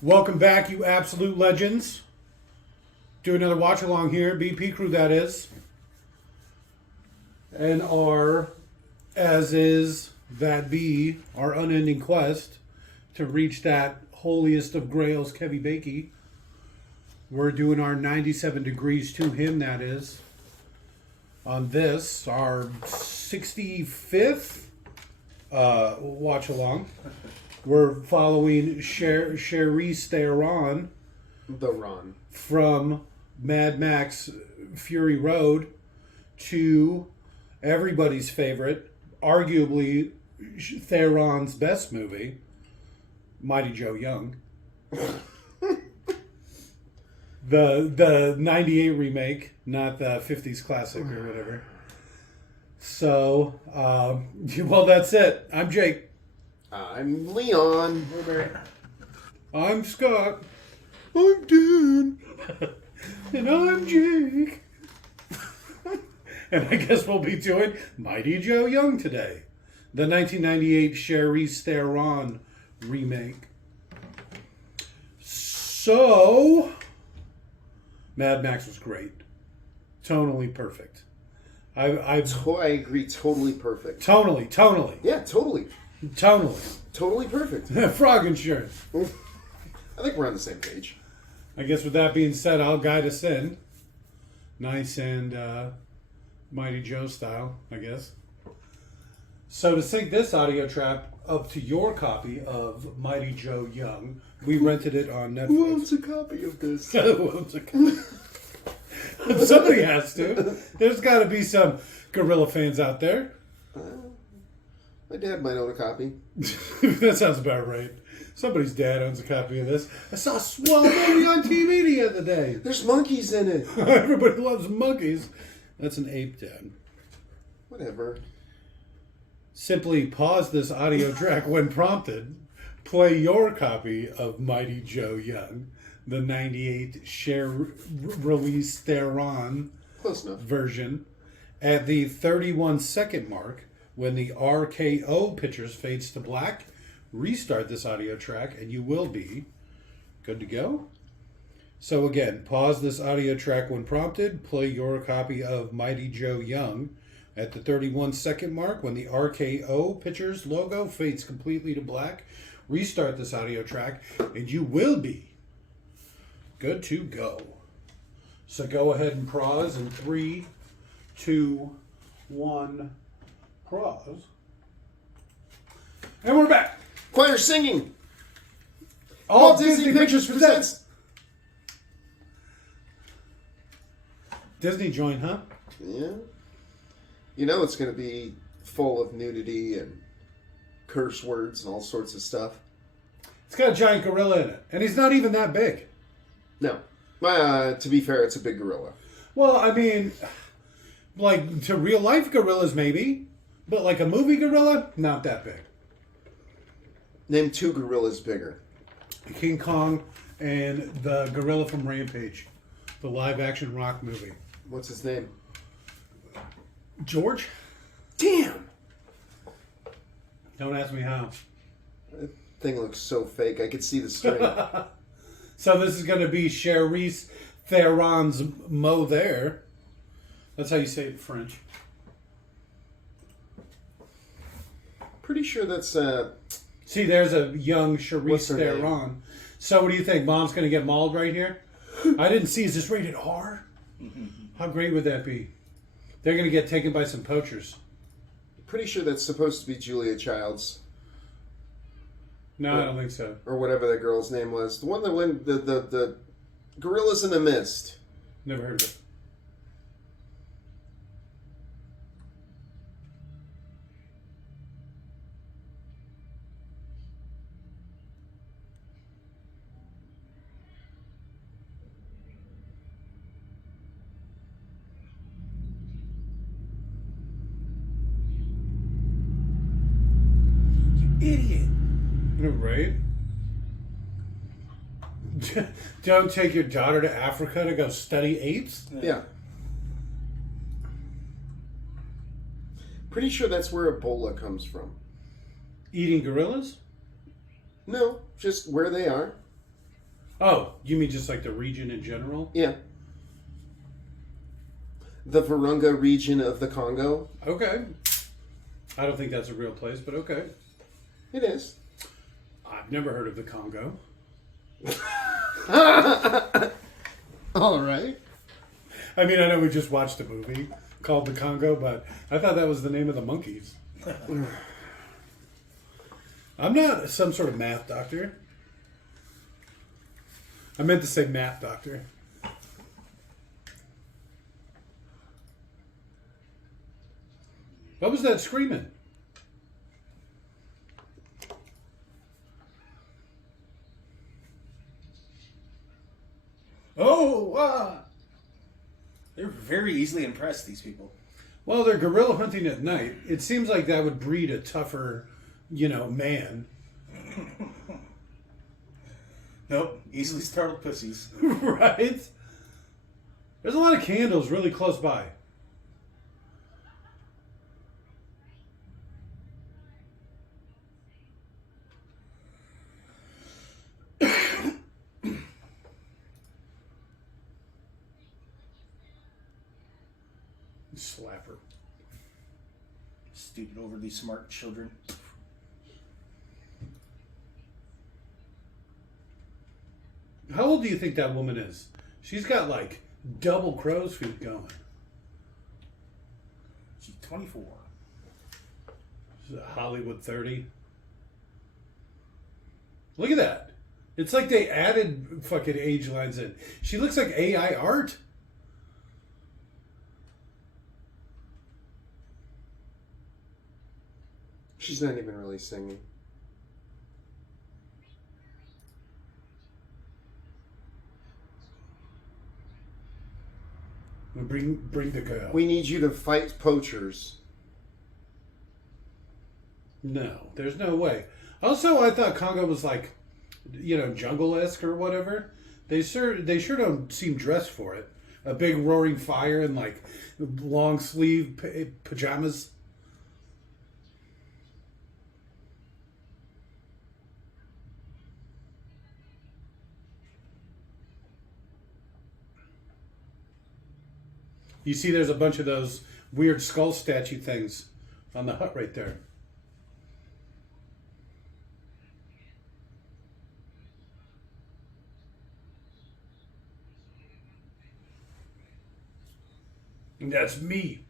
Welcome back, you absolute legends. Do another watch along here, BP crew that is. And our, as is, that be, our unending quest to reach that holiest of grails, Kevy Bakey. We're doing our 97 degrees to him, that is. On this, our 65th watch along. We're following Charlize Theron. The Ron. From Mad Max Fury Road to everybody's favorite, arguably Theron's best movie, Mighty Joe Young. the 98 remake, not the 50s classic or whatever. So, well, that's it. I'm Jake. I'm Leon. I'm Scott. I'm Dan. And I'm Jake. And I guess we'll be doing Mighty Joe Young today. The 1998 Charlize Theron remake. So, Mad Max was great. Tonally perfect. I agree, totally perfect. Tonally. Yeah, totally. Totally perfect. Frog insurance. I think we're on the same page. I guess with that being said, I'll guide us in. Nice and Mighty Joe style, I guess. So to sync this audio track up to your copy of Mighty Joe Young, we rented it on Netflix. Who owns a copy of this? Who owns a copy? Somebody has to. There's got to be some gorilla fans out there. My dad might own a copy. That sounds about right. Somebody's dad owns a copy of this. I saw a swell movie on TV the other day. There's monkeys in it. Everybody loves monkeys. That's an ape, Dad. Whatever. Simply pause this audio track when prompted. Play your copy of Mighty Joe Young, the 98 Charlize Theron Close enough. version, at the 31-second mark. When the RKO Pictures fades to black, restart this audio track and you will be good to go. So again, pause this audio track when prompted. Play your copy of Mighty Joe Young at the 31-second mark. When the RKO Pictures logo fades completely to black, restart this audio track and you will be good to go. So go ahead and pause in 3, 2, 1... Pause. And we're back. Choir singing. All Disney Pictures presents. Disney joint, huh? Yeah. You know it's going to be full of nudity and curse words and all sorts of stuff. It's got a giant gorilla in it. And he's not even that big. No. To be fair, it's a big gorilla. Well, I mean, like to real life gorillas maybe. But like a movie gorilla, not that big. Name 2 gorillas bigger. King Kong and the gorilla from Rampage. The live action rock movie. What's his name? George? Damn! Don't ask me how. That thing looks so fake. I could see the string. So this is going to be Charlize Theron's Mo there. That's how you say it in French. Pretty sure that's... See, there's a young Charlize Theron. Name? So what do you think? Mom's going to get mauled right here? I didn't see. Is this rated R? How great would that be? They're going to get taken by some poachers. Pretty sure that's supposed to be Julia Childs. No, I don't think so. Or whatever that girl's name was. The one that went... The Gorillas in the Mist. Never heard of it. Idiot. Right? Don't take your daughter to Africa to go study apes? Yeah. Pretty sure that's where Ebola comes from. Eating gorillas? No, just where they are. Oh, you mean just like the region in general? Yeah. The Virunga region of the Congo. Okay. I don't think that's a real place, but okay. It is. I've never heard of the Congo. All right. I mean, I know we just watched a movie called The Congo, but I thought that was the name of the monkeys. I'm not some sort of math doctor. I meant to say math doctor. What was that screaming? Oh, they're very easily impressed, these people. Well, they're gorilla hunting at night. It seems like that would breed a tougher, man. Nope, easily startled pussies. Right? There's a lot of candles really close by. Slapper. Stupid, overly smart children. How old do you think that woman is? She's got like double crow's feet going. She's 24. She's a Hollywood 30. Look at that. It's like they added fucking age lines in. She looks like AI art. She's not even really singing. Bring the girl. We need you to fight poachers. No, there's no way. Also, I thought Congo was like, jungle-esque or whatever. They sure don't seem dressed for it. A big roaring fire and like long sleeve pajamas. You see, there's a bunch of those weird skull statue things on the hut right there. And that's me.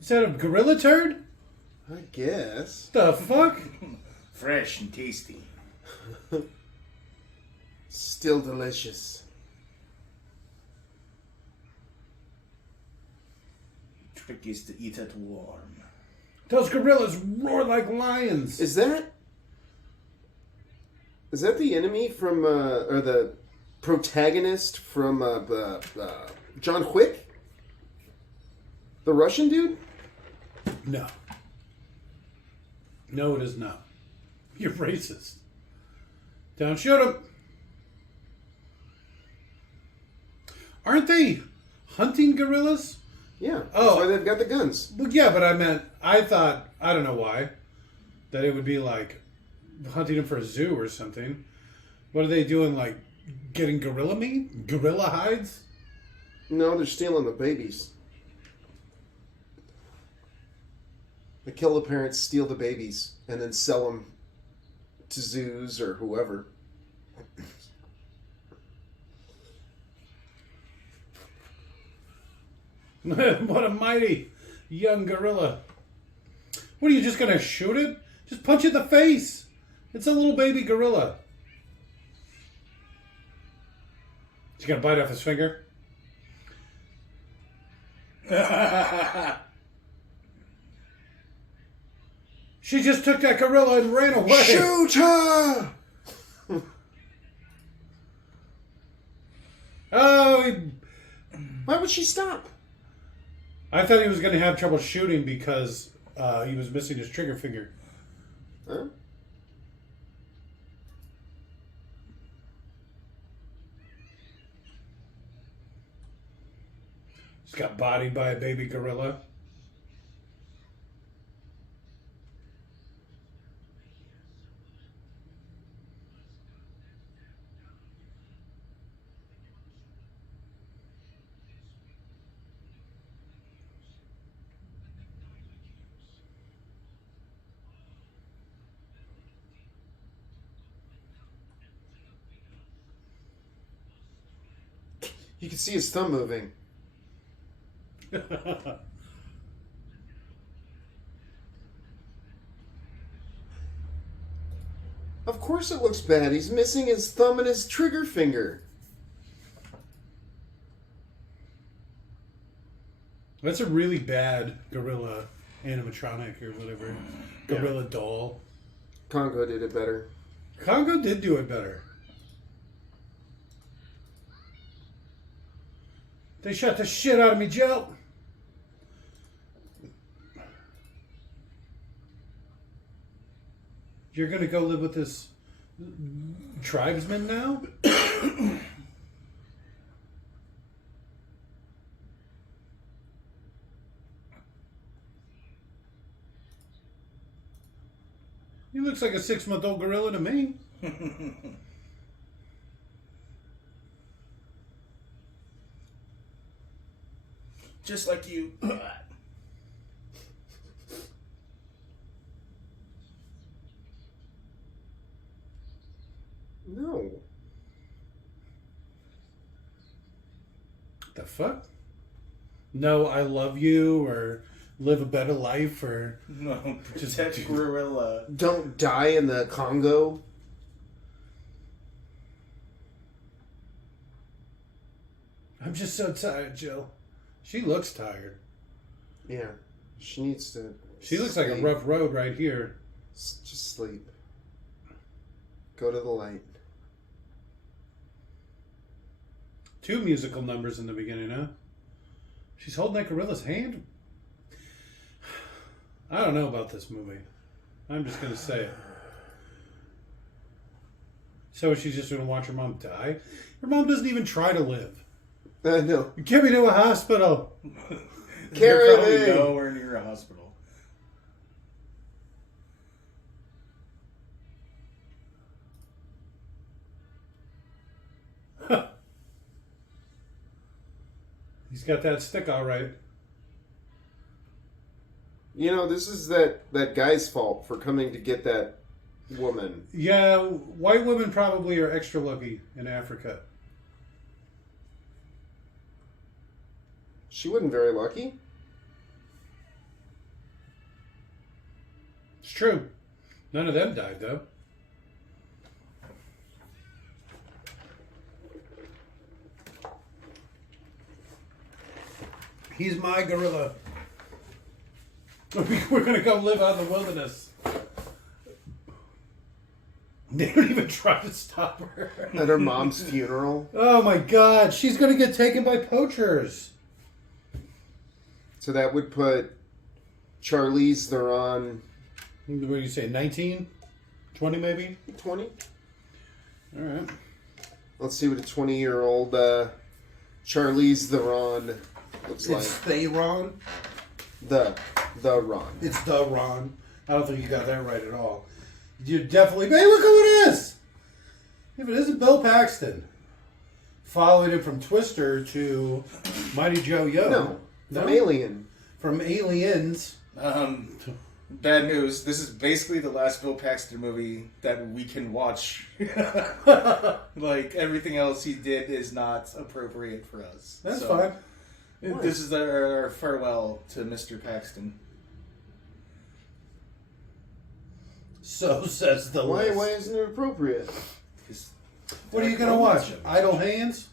Is that a gorilla turd? I guess. The fuck? Fresh and tasty. Still delicious. Trick is to eat it warm. Those gorillas roar like lions. Is that the enemy from, or the protagonist from John Wick? The Russian dude? No. No, it is not. You're racist. Don't shoot him. Aren't they hunting gorillas? Yeah. Oh. That's why they've got the guns. Well, yeah, but I thought, I don't know why, that it would be like hunting them for a zoo or something. What are they doing, like getting gorilla meat? Gorilla hides? No, they're stealing the babies. They kill the parents, steal the babies, and then sell them to zoos or whoever. What a mighty young gorilla. What, are you just going to shoot it? Just punch it in the face. It's a little baby gorilla. He's going to bite off his finger. She just took that gorilla and ran away. Shoot her! Oh, Why would she stop? I thought he was going to have trouble shooting because he was missing his trigger finger. Huh? Just got bodied by a baby gorilla. You can see his thumb moving. Of course it looks bad. He's missing his thumb and his trigger finger. That's a really bad gorilla animatronic or whatever. Gorilla doll. Congo did it better. Congo did do it better. They shot the shit out of me, Joe. You're gonna go live with this tribesman now? He looks like a 6-month-old gorilla to me. Just like you. No. The fuck? No, I love you, or live a better life, or No, protect gorilla. Don't die in the Congo. I'm just so tired, Jill. She looks tired. Yeah. She needs to. She looks like a sleep. rough road right here. Just sleep. Go to the light. 2 musical numbers in the beginning, huh? She's holding that gorilla's hand? I don't know about this movie. I'm just gonna say it. So she's just gonna watch her mom die? Her mom doesn't even try to live. I know. Get me to a hospital. Carry You're probably me. nowhere near a hospital. He's got that stick all right. You know, this is that guy's fault for coming to get that woman. Yeah, white women probably are extra lucky in Africa. She wasn't very lucky. It's true. None of them died, though. He's my gorilla. We're going to go live out in the wilderness. They don't even try to stop her. At her mom's funeral. Oh my god, she's going to get taken by poachers. So that would put Charlize Theron What do you say, 19? 20 maybe? 20. Alright. Let's see what a 20-year-old Charlize Theron looks like. It's Theron. The Ron. It's the Ron. I don't think you got that right at all. You definitely... Hey, look who it is! If it isn't Bill Paxton. Following him from Twister to Mighty Joe Yo. No, from Alien. From Aliens. Bad news. This is basically the last Bill Paxton movie that we can watch. Like, everything else he did is not appropriate for us. That's So, fine. This is our farewell to Mr. Paxton. So says the Why list. isn't it appropriate? What are you going to watch? Idle Hands?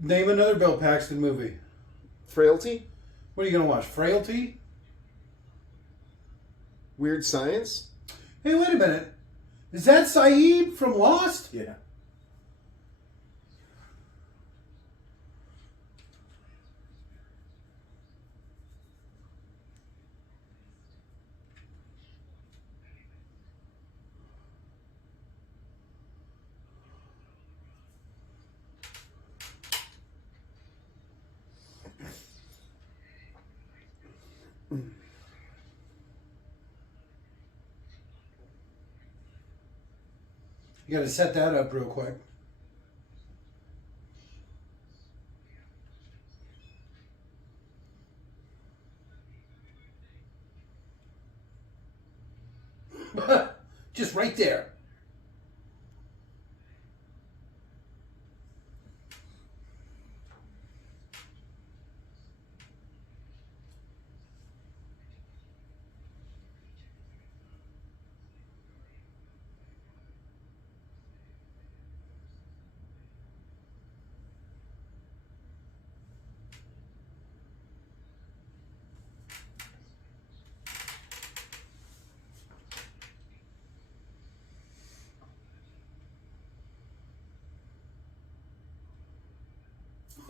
Name another Bill Paxton movie. Frailty? What are you going to watch? Frailty? Weird Science? Hey, wait a minute. Is that Saeed from Lost? Yeah. You got to set that up real quick. Just right there.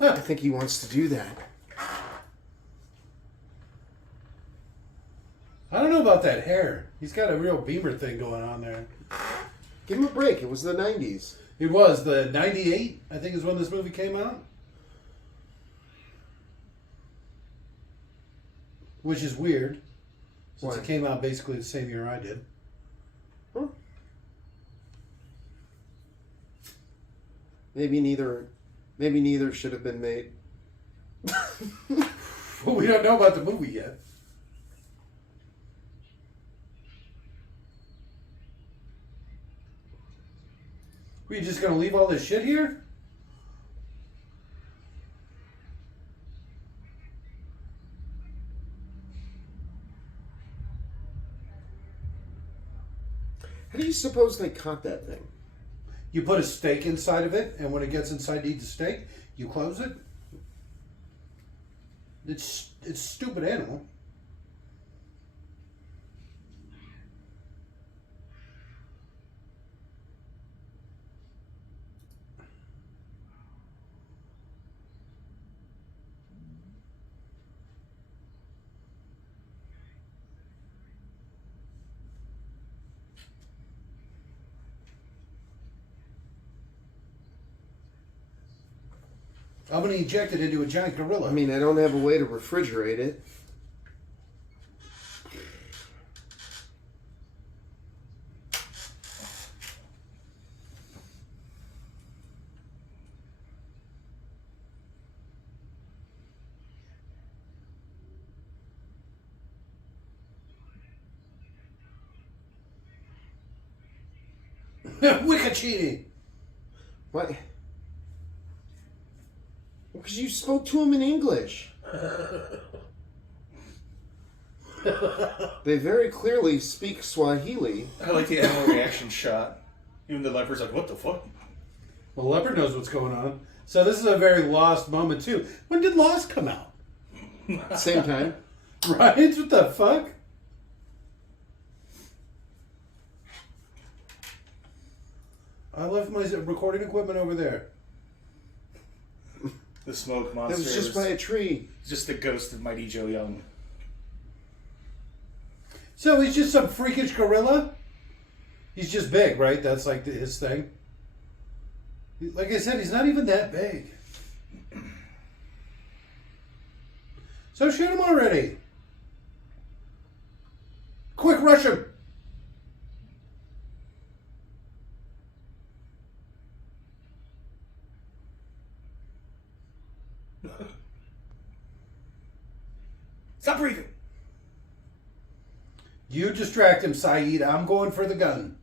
I think he wants to do that. I don't know about that hair. He's got a real Beamer thing going on there. Give him a break. It was the 90s. It was the 98, I think, is when this movie came out. Which is weird, since Why? it came out basically the same year I did. Huh? Maybe neither should have been made. Well, we don't know about the movie yet. Were you just going to leave all this shit here? How do you suppose they caught that thing? You put a steak inside of it, and when it gets inside to eat the steak, you close it. It's a stupid animal. I'm going to eject it into a giant gorilla. I mean, I don't have a way to refrigerate it. Wiccaccini! What? Because you spoke to him in English. They very clearly speak Swahili. I like the animal reaction shot. Even the leopard's like, what the fuck? Well, Leopard knows what's going on. So this is a very Lost moment, too. When did Lost come out? Same time. Right? What the fuck? I left my recording equipment over there. The smoke That monster was just by a tree. just the ghost of Mighty Joe Young. So he's just some freakish gorilla? He's just big, right? That's like his thing. Like I said, he's not even that big. So shoot him already. Quick, rush him. Stop breathing! You distract him, Saeed. I'm going for the gun.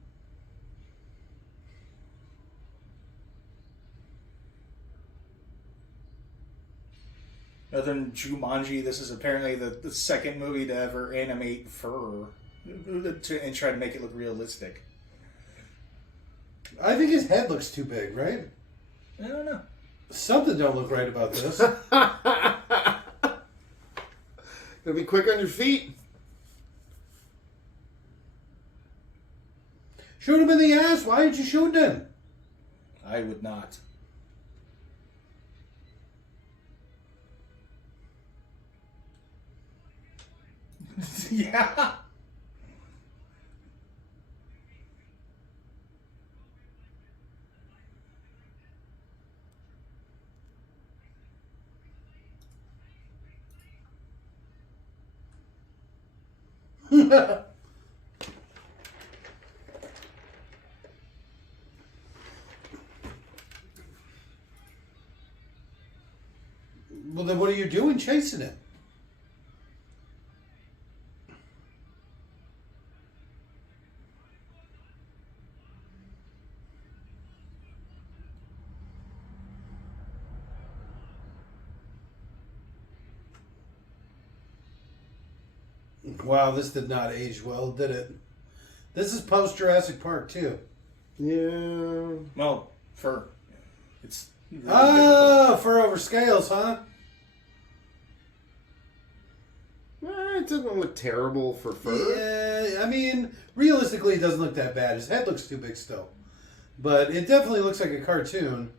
Other than Jumanji, this is apparently the second movie to ever animate fur and try to make it look realistic. I think his head looks too big, right? I don't know. Something don't look right about this. Gotta be quick on your feet. Shoot him in the ass. Why did you shoot him? I would not. Yeah. Well, then what are you doing chasing him? Wow, this did not age well, did it? This is post Jurassic Park too. Yeah. Well, fur. It's really Oh, fur over scales, huh? It doesn't look terrible for fur. Yeah, I mean, realistically, it doesn't look that bad. His head looks too big still. But it definitely looks like a cartoon.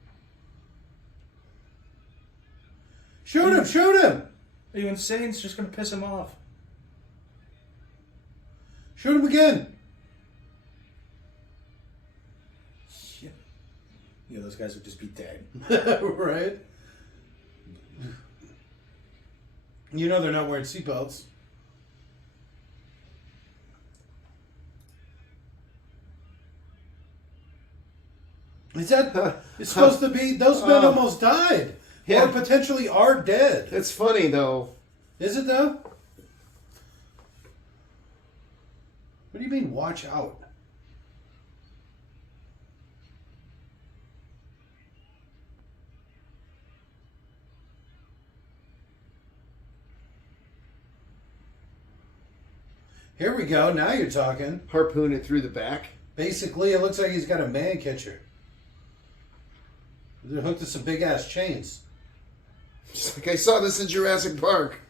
Shoot him! Shoot him! Are you insane? It's just going to piss him off. Shoot him again! Yeah, those guys would just be dead. Right? You know they're not wearing seatbelts. Is that... It's supposed to be... Those men almost died. Yeah. Or potentially are dead. It's funny, though. Is it, though? What do you mean, watch out? Here we go. Now you're talking. Harpoon it through the back. Basically, it looks like he's got a man catcher. They're hooked to some big-ass chains. Just like I saw this in Jurassic Park.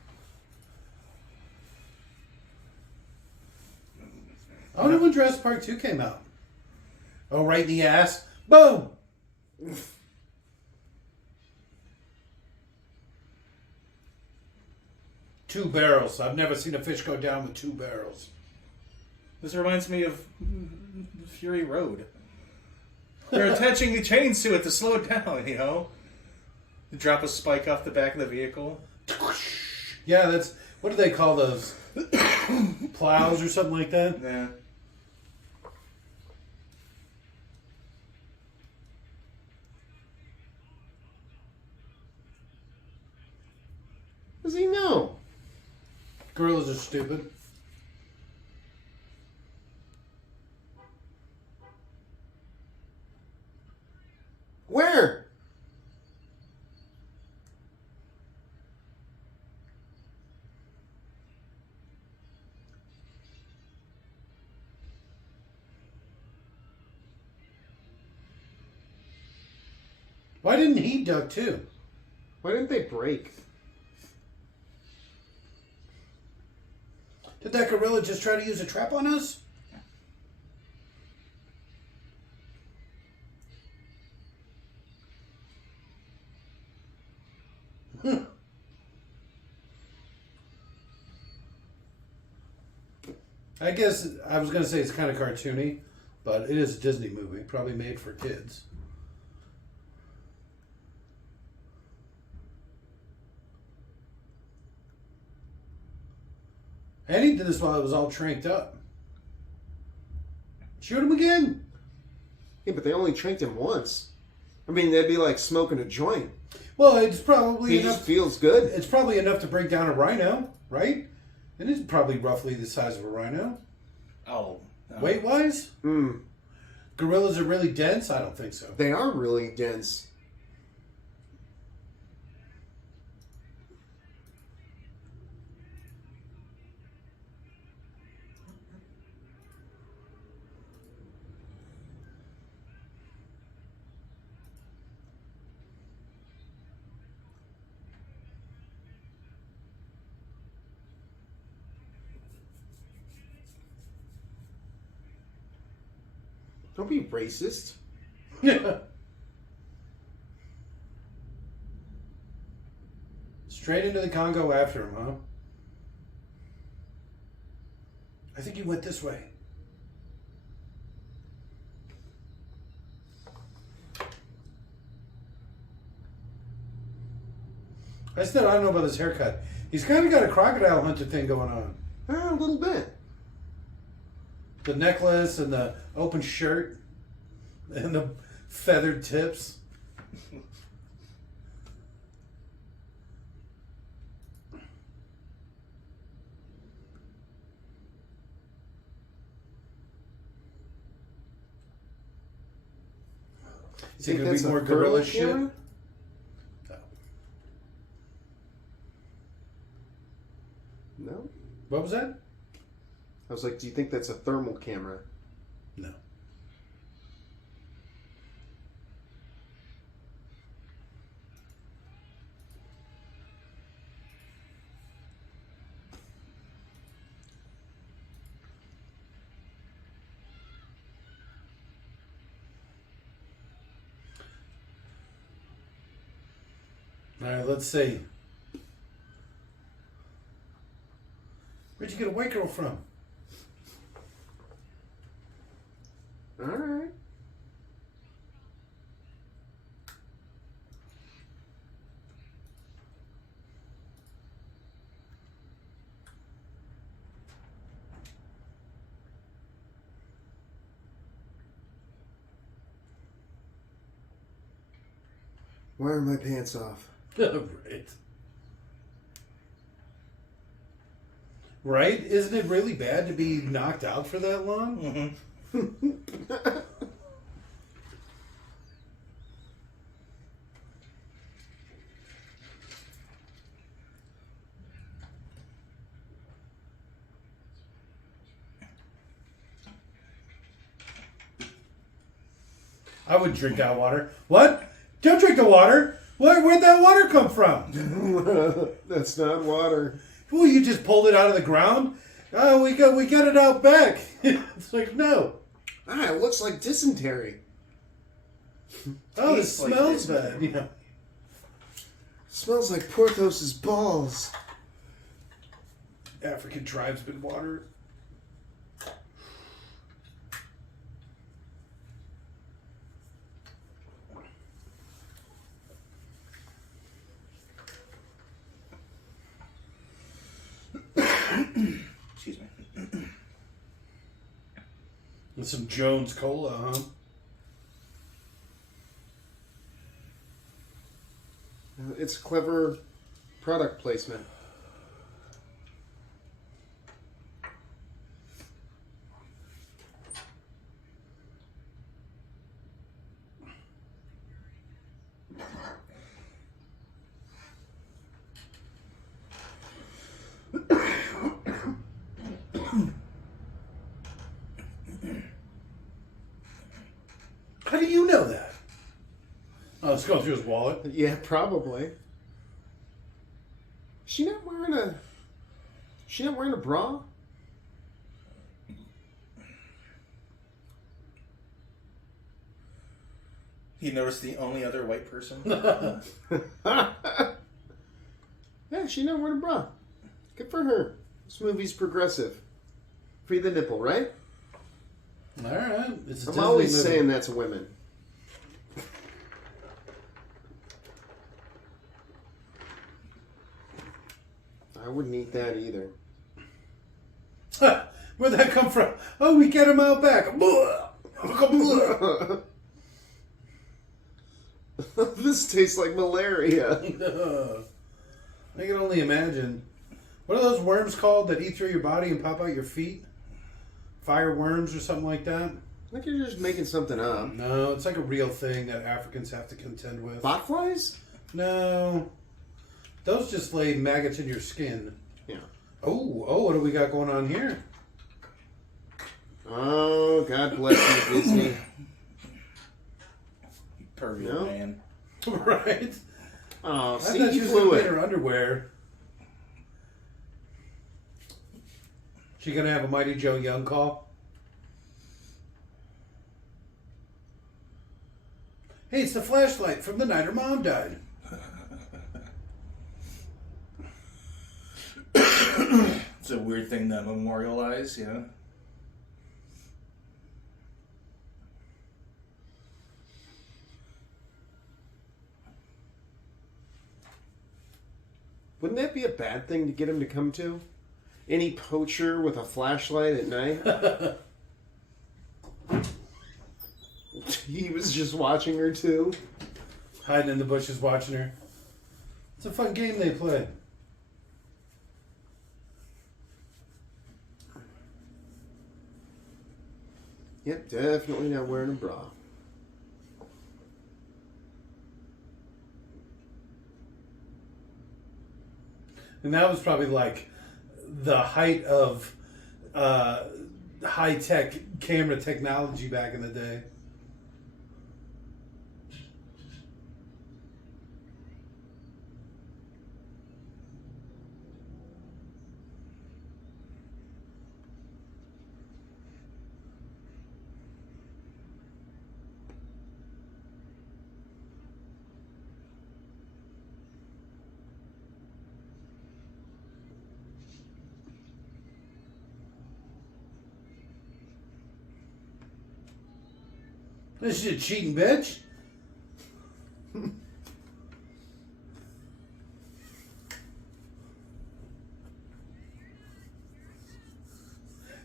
I wonder when Jurassic Park 2 came out. Oh, right in the ass. Boom! Two barrels. I've never seen a fish go down with two barrels. This reminds me of Fury Road. They're attaching the chains to it to slow it down, you know? To drop a spike off the back of the vehicle. Yeah, that's... What do they call those? Plows or something like that? Yeah. Does he know? Gorillas are stupid. Where? Why didn't he duck too? Why didn't they break? Did that gorilla just try to use a trap on us? I guess I was going to say it's kind of cartoony, but it is a Disney movie, probably made for kids. And he did this while it was all tranked up. Shoot him again. Yeah, but they only tranked him once. I mean, that'd be like smoking a joint. Well, it's probably He enough. just feels good. It's probably enough to bring down a rhino, right? And it's probably roughly the size of a rhino. Oh. Weight wise? Mm. Gorillas are really dense? I don't think so. They are really dense. Don't be racist. Straight into the Congo after him, huh? I think he went this way. I don't know about his haircut. He's kind of got a crocodile hunter thing going on. A little bit. The necklace and the open shirt and the feathered tips. Is it going to that's be a more gorilla thermal shit? camera? No. What was that? I was like, do you think that's a thermal camera? No. All right, let's see. you get a white girl from? All right. Why are my pants off? Right. Right? Isn't it really bad to be knocked out for that long? Mm-hmm. I would drink that water. What? Don't drink the water. Where'd that water come from? That's not water. Well, you just pulled it out of the ground. Oh, we got it out back. It's like, no. Ah, it looks like dysentery. Oh, it Tastes like smells this. bad. Yeah. Smells like Porthos's balls. African tribesman water. Excuse me. And some Jones Cola, huh? It's clever product placement. How do you know that? Oh, it's going through his wallet. Yeah, probably. She not wearing a bra? You notice the only other white person? Yeah, she not wearing a bra. Good for her. This movie's progressive. Free the nipple, right? All right. It's a I'm Disney always movie. saying that to women. I wouldn't eat that either. Where'd that come from? Oh, we get him out back. This tastes like malaria. I can only imagine. What are those worms called that eat through your body and pop out your feet? Fire worms or something like that? I think you're just making something up. No, it's like a real thing that Africans have to contend with. Botflies? No. Those just lay maggots in your skin. Yeah. Oh, what do we got going on here? Oh, God bless you, Disney. Pervy No? man. Right? Oh, I see, thought she you was blew going to it. her underwear. She going to have a Mighty Joe Young call? Hey, it's the flashlight from the night her mom died. It's a weird thing to memorialize, you know? Wouldn't that be a bad thing to get him to come to? Any poacher with a flashlight at night? He was just watching her too. Hiding in the bushes watching her. It's a fun game they play. Yep, definitely not wearing a bra. And that was probably like the height of high-tech camera technology back in the day. This shit cheating bitch.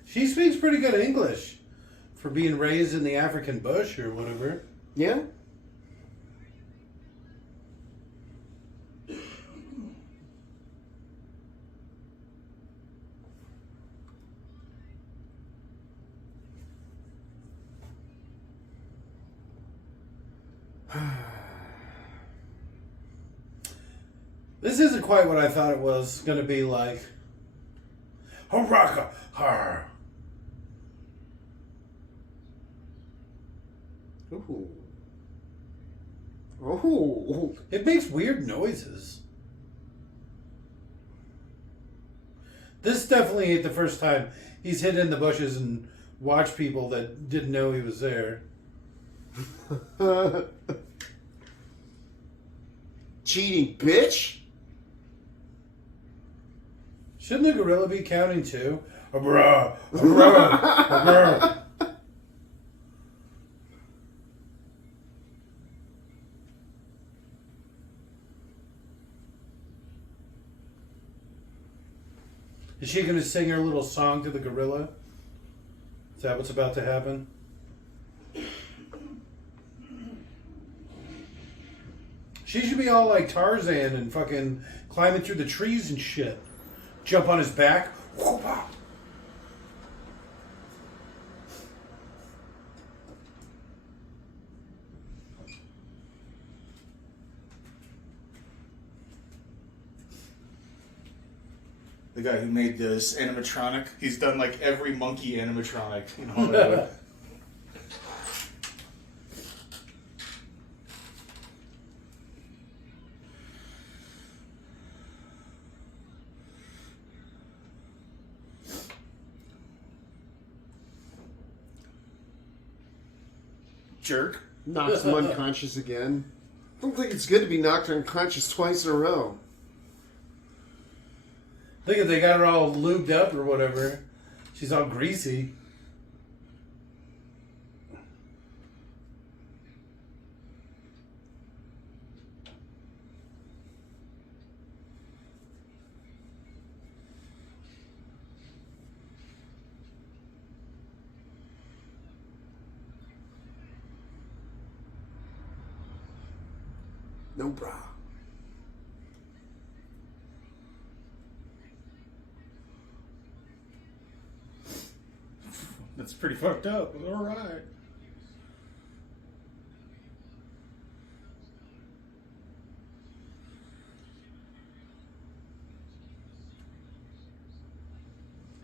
She speaks pretty good English for being raised in the African bush or whatever. Yeah. This isn't quite what I thought it was going to be like. Haraka! Har! Ooh. Oh. It makes weird noises. This definitely ain't the first time he's hidden in the bushes and watched people that didn't know he was there. Cheating bitch. Shouldn't the gorilla be counting too? Bruh, bruh, bruh. Is she going to sing her little song to the gorilla? Is that what's about to happen? She should be all like Tarzan and fucking climbing through the trees and shit. Jump on his back. Whoop-ah. The guy who made this animatronic, he's done like every monkey animatronic in Hollywood. Jerk. Knocks him unconscious again. I don't think it's good to be knocked unconscious twice in a row. Look at they got her all lubed up or whatever. She's all greasy. No bra. That's pretty fucked up. All right.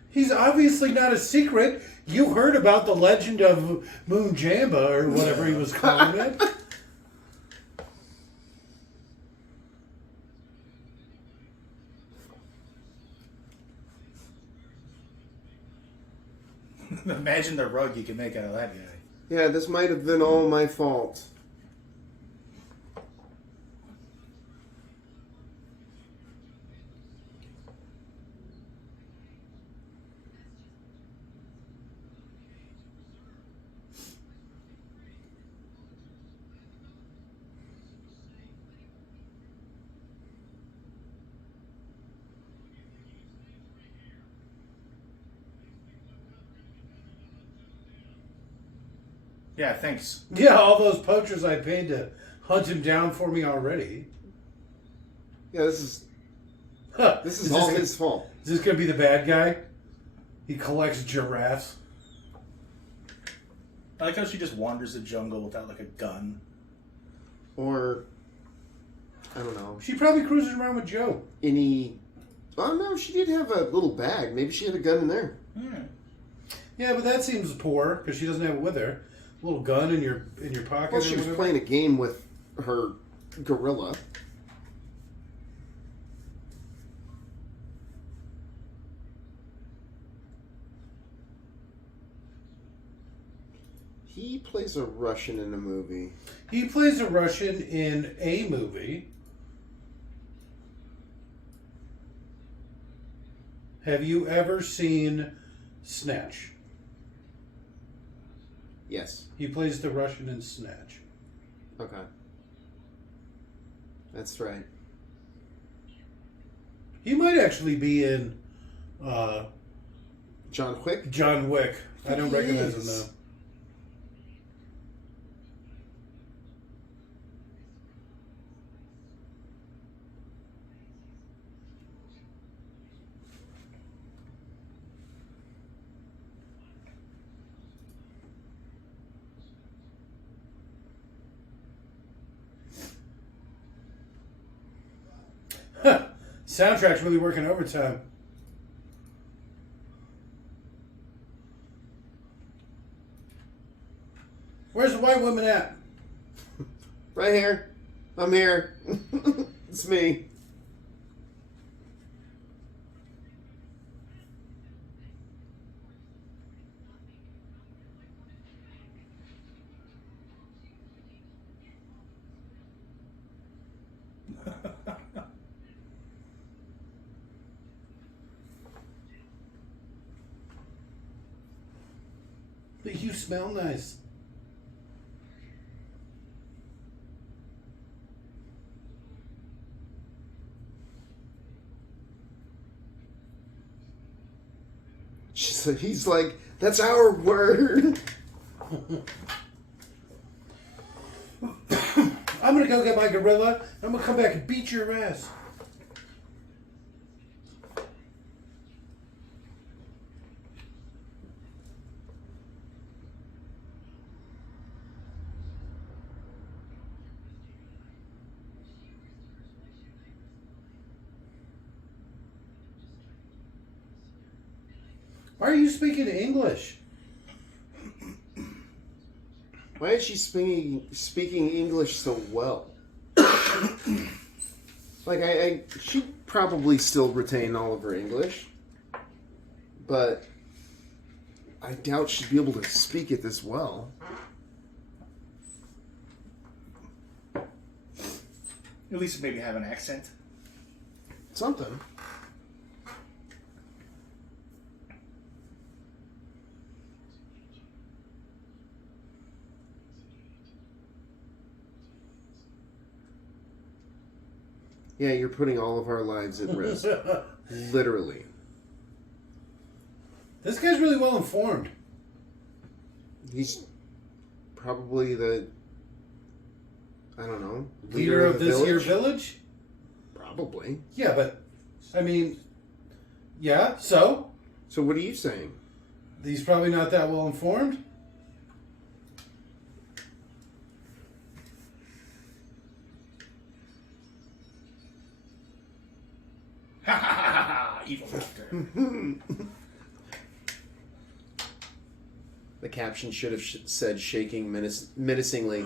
He's obviously not a secret. You heard about the legend of Moon Jamba or whatever he was calling it. Imagine the rug you can make out of that guy. Yeah, this might have been all my fault. Yeah, thanks. Yeah, all those poachers I paid to hunt him down for me already. Yeah, this is Huh. all his fault. Is this going to be the bad guy? He collects giraffes. I like how she just wanders the jungle without like a gun. Or, I don't know, She probably cruises around with Joe. any... Oh, no, she did have a little bag. Maybe she had a gun in there. Yeah, but that seems poor because she doesn't have it with her. A little gun in your pocket. Well, she or was whatever. playing a game with her gorilla. He plays a Russian in a movie. He plays a Russian in a movie. Have you ever seen Snatch? Yes. He plays the Russian in Snatch. Okay. That's right. He might actually be in John Wick? John Wick. I don't He recognize him is. though. Soundtrack's really working overtime. Where's the white woman at? Right here. I'm here. It's me. But you smell nice. He's like, that's our word. I'm gonna go get my gorilla. I'm gonna come back and beat your ass. Why are you speaking English? Why is she speaking English so well? Like, she probably still retain all of her English, but I doubt she'd be able to speak it this well. At least maybe have an accent. Something. Yeah, you're putting all of our lives at risk. Literally. This guy's really well informed. He's probably the, I don't know, Leader of the this village? here village? Probably. Yeah, but, I mean, yeah, so? So what are you saying? He's probably not that well informed? Ha ha ha ha ha! Evil doctor. The caption should have said shaking menacingly.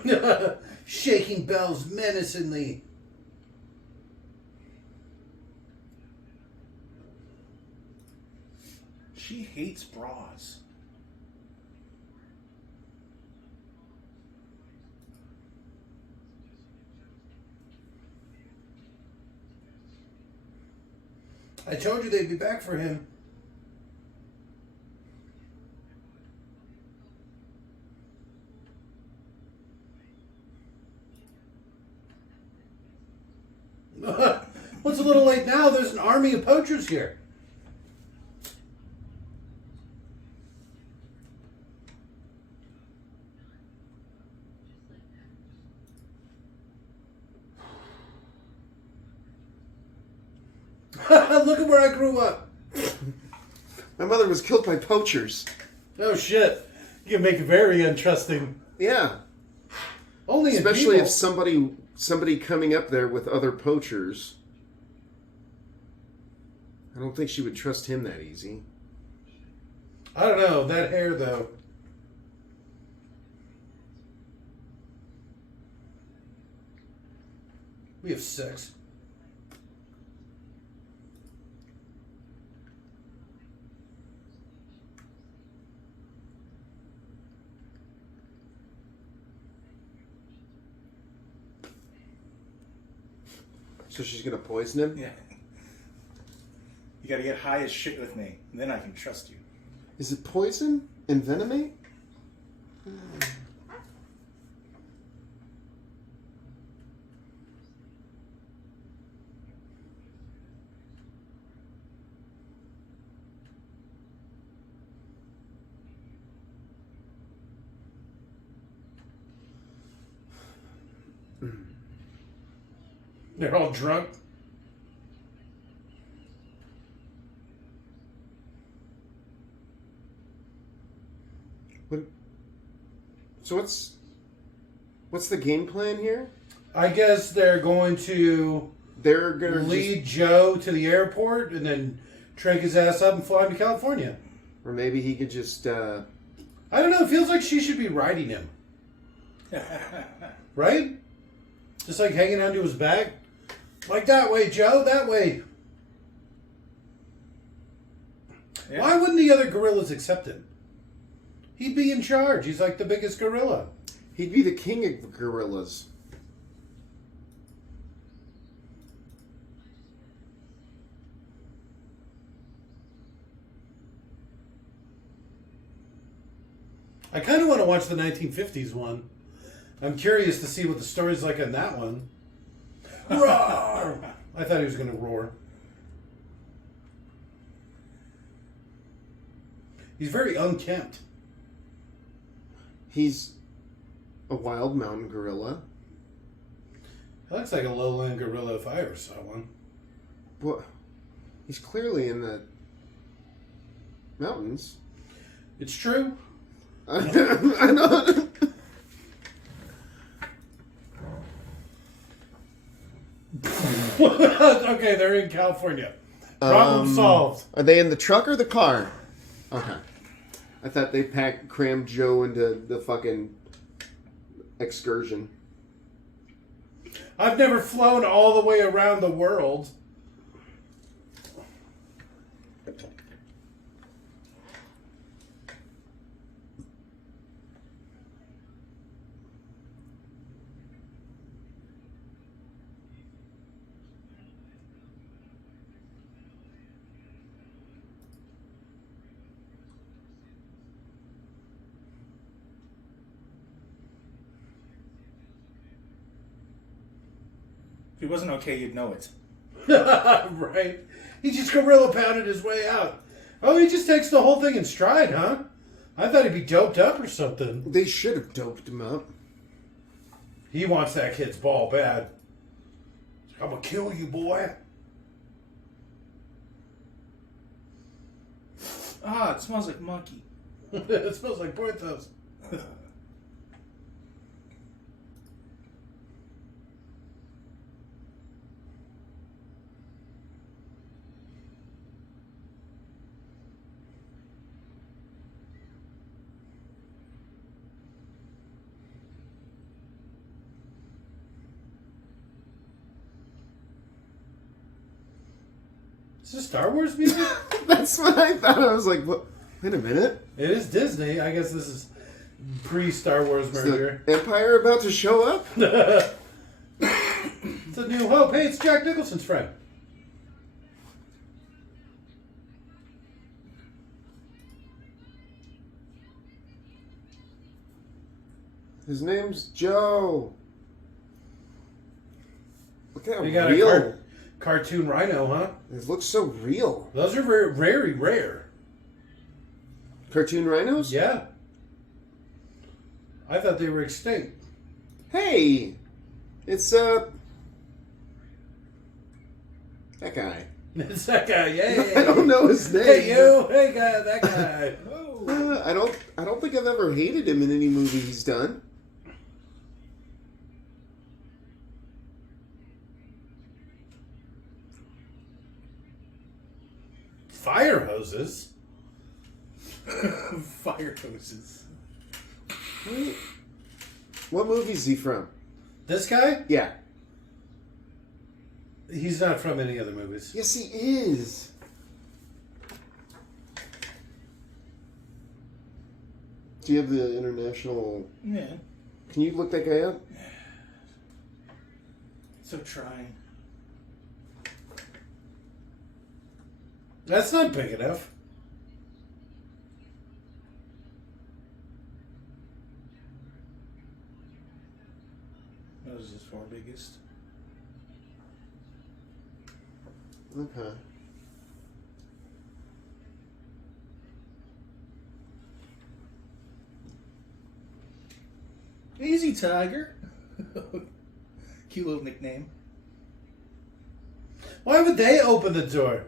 Shaking bells menacingly. She hates bras. I told you they'd be back for him. Well, it's a little late now. There's an army of poachers here. Look at where I grew up. My mother was killed by poachers. Oh shit! You can make it very interesting. Yeah. Only Especially in if somebody coming up there with other poachers. I don't think she would trust him that easy. I don't know that hair though. We have sex. So she's gonna poison him? Yeah. You gotta get high as shit with me, and then I can trust you. Is it poison? Envenomate? They're all drunk. So what's the game plan here? I guess they're going to They're gonna lead Joe to the airport and then trank his ass up and fly him to California. or maybe he could just. I don't know. It feels like she should be riding him. Right? Just like hanging onto his back. Like, that way, Joe, that way. Yeah. Why wouldn't the other gorillas accept him? He'd be in charge. He's like the biggest gorilla. He'd be the king of gorillas. I kind of want to watch the 1950s one. I'm curious to see what the story's like on that one. Roar! I thought he was going to roar. He's very unkempt. He's a wild mountain gorilla. He looks like a lowland gorilla if I ever saw one. What? He's clearly in the mountains. It's true. I know. Okay, they're in California. Problem solved. Are they in the truck or the car? Okay. I thought they crammed Joe into the fucking excursion. I've never flown all the way around the world. If he wasn't okay, you'd know it. Right. He just gorilla pounded his way out. Oh, he just takes the whole thing in stride, huh? I thought he'd be doped up or something. They should have doped him up. He wants that kid's ball bad. I'm gonna kill you, boy. Ah, it smells like monkey. It smells like Porthos. Is this Star Wars music? That's what I thought. I was like, what? Wait a minute. It is Disney. I guess this is pre-Star Wars Is merger. the Empire about to show up? It's a New Hope. Hey, it's Jack Nicholson's friend. His name's Joe. Look at how You got real. a cartoon rhino, huh? It looks so real. Those are very rare. Cartoon rhinos? Yeah. I thought they were extinct. Hey! It's, that guy. It's that guy, yay! I don't know his name. Hey, you! Hey, guy, that guy. I don't think I've ever hated him in any movie he's done. Fire hoses? Fire hoses. What movie is he from? This guy? Yeah. He's not from any other movies. Yes, he is. Do you have the international... Yeah. Can you look that guy up? So trying. That's not big enough. That was his four biggest. Okay. Easy, Tiger. Cute little nickname. Why would they open the door?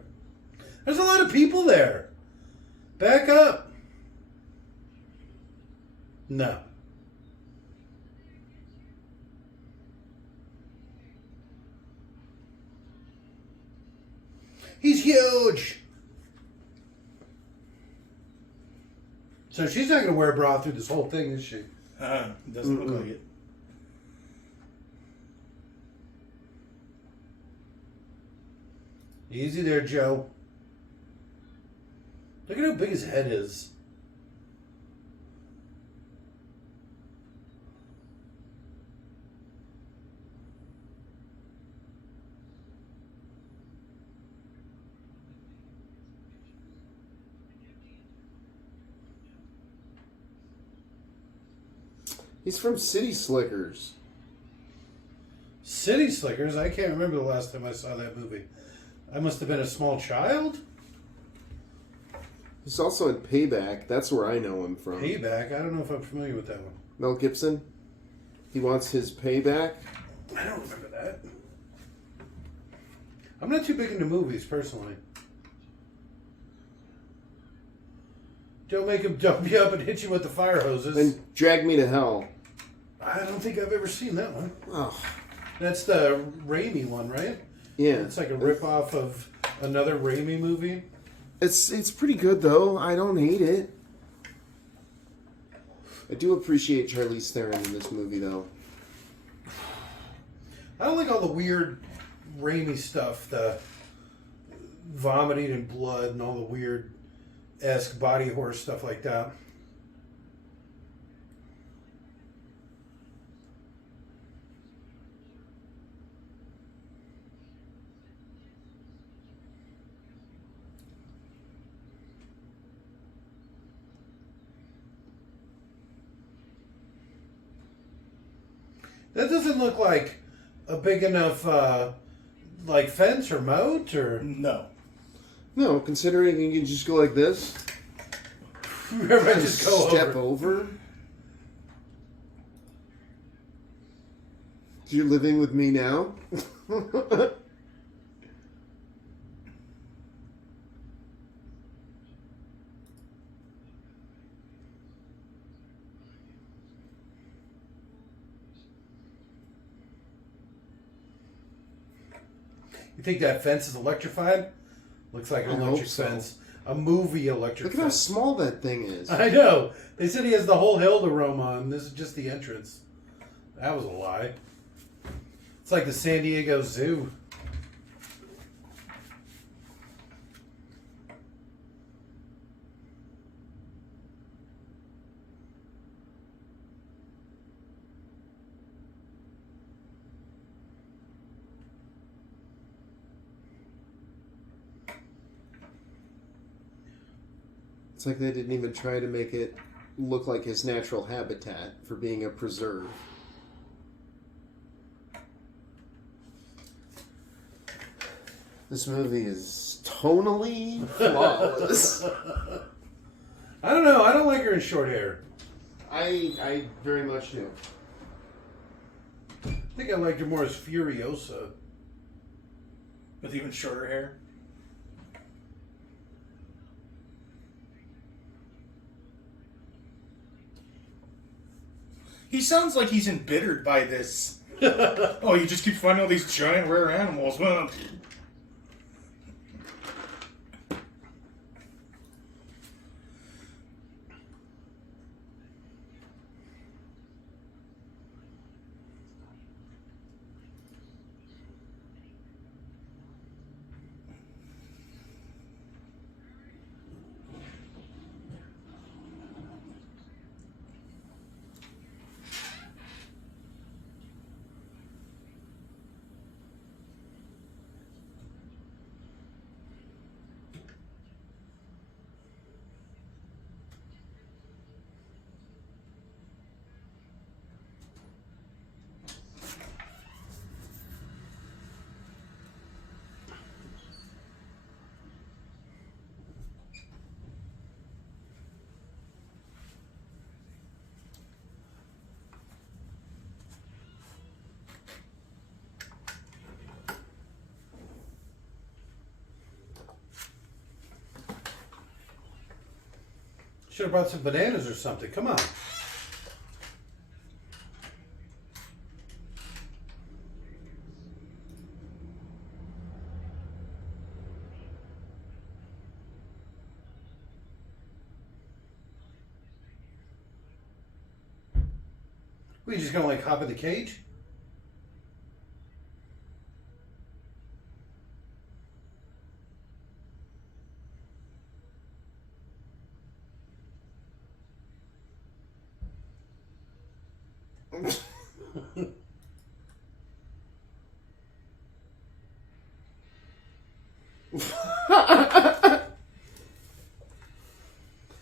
There's a lot of people there. Back up. No. He's huge. So she's not going to wear a bra through this whole thing, is she? Doesn't look like it. Easy there, Joe. Look at how big his head is. He's from City Slickers. City Slickers? I can't remember the last time I saw that movie. I must have been a small child. He's also in Payback. That's where I know him from. Payback? I don't know if I'm familiar with that one. Mel Gibson. He wants his payback. I don't remember that. I'm not too big into movies, personally. Don't make him dump you up and hit you with the fire hoses. And Drag Me to Hell. I don't think I've ever seen that one. Oh. That's the Raimi one, right? Yeah. It's like a rip-off of another Raimi movie. It's pretty good, though. I don't hate it. I do appreciate Charlize Theron in this movie, though. I don't like all the weird Raimi stuff, the vomiting and blood and all the weird-esque body horror stuff like that. That doesn't look like a big enough, like, fence or moat, or... No. No, considering you can just go like this. Whoever just go Step over. over. You're living with me now? You think that fence is electrified? Looks like an I hope electric so. fence. A movie electric Look at how fence. small that thing is. I know. They said he has the whole hill to roam on. This is just the entrance. That was a lie. It's like the San Diego Zoo. It's like they didn't even try to make it look like his natural habitat for being a preserve. This movie is tonally flawless. I don't know. I don't like her in short hair. I very much do. I think I liked her more as Furiosa. With even shorter hair. He sounds like he's embittered by this. Oh, you just keep finding all these giant rare animals. Well, Should have brought some bananas or something. Come on. We just gonna like hop in the cage?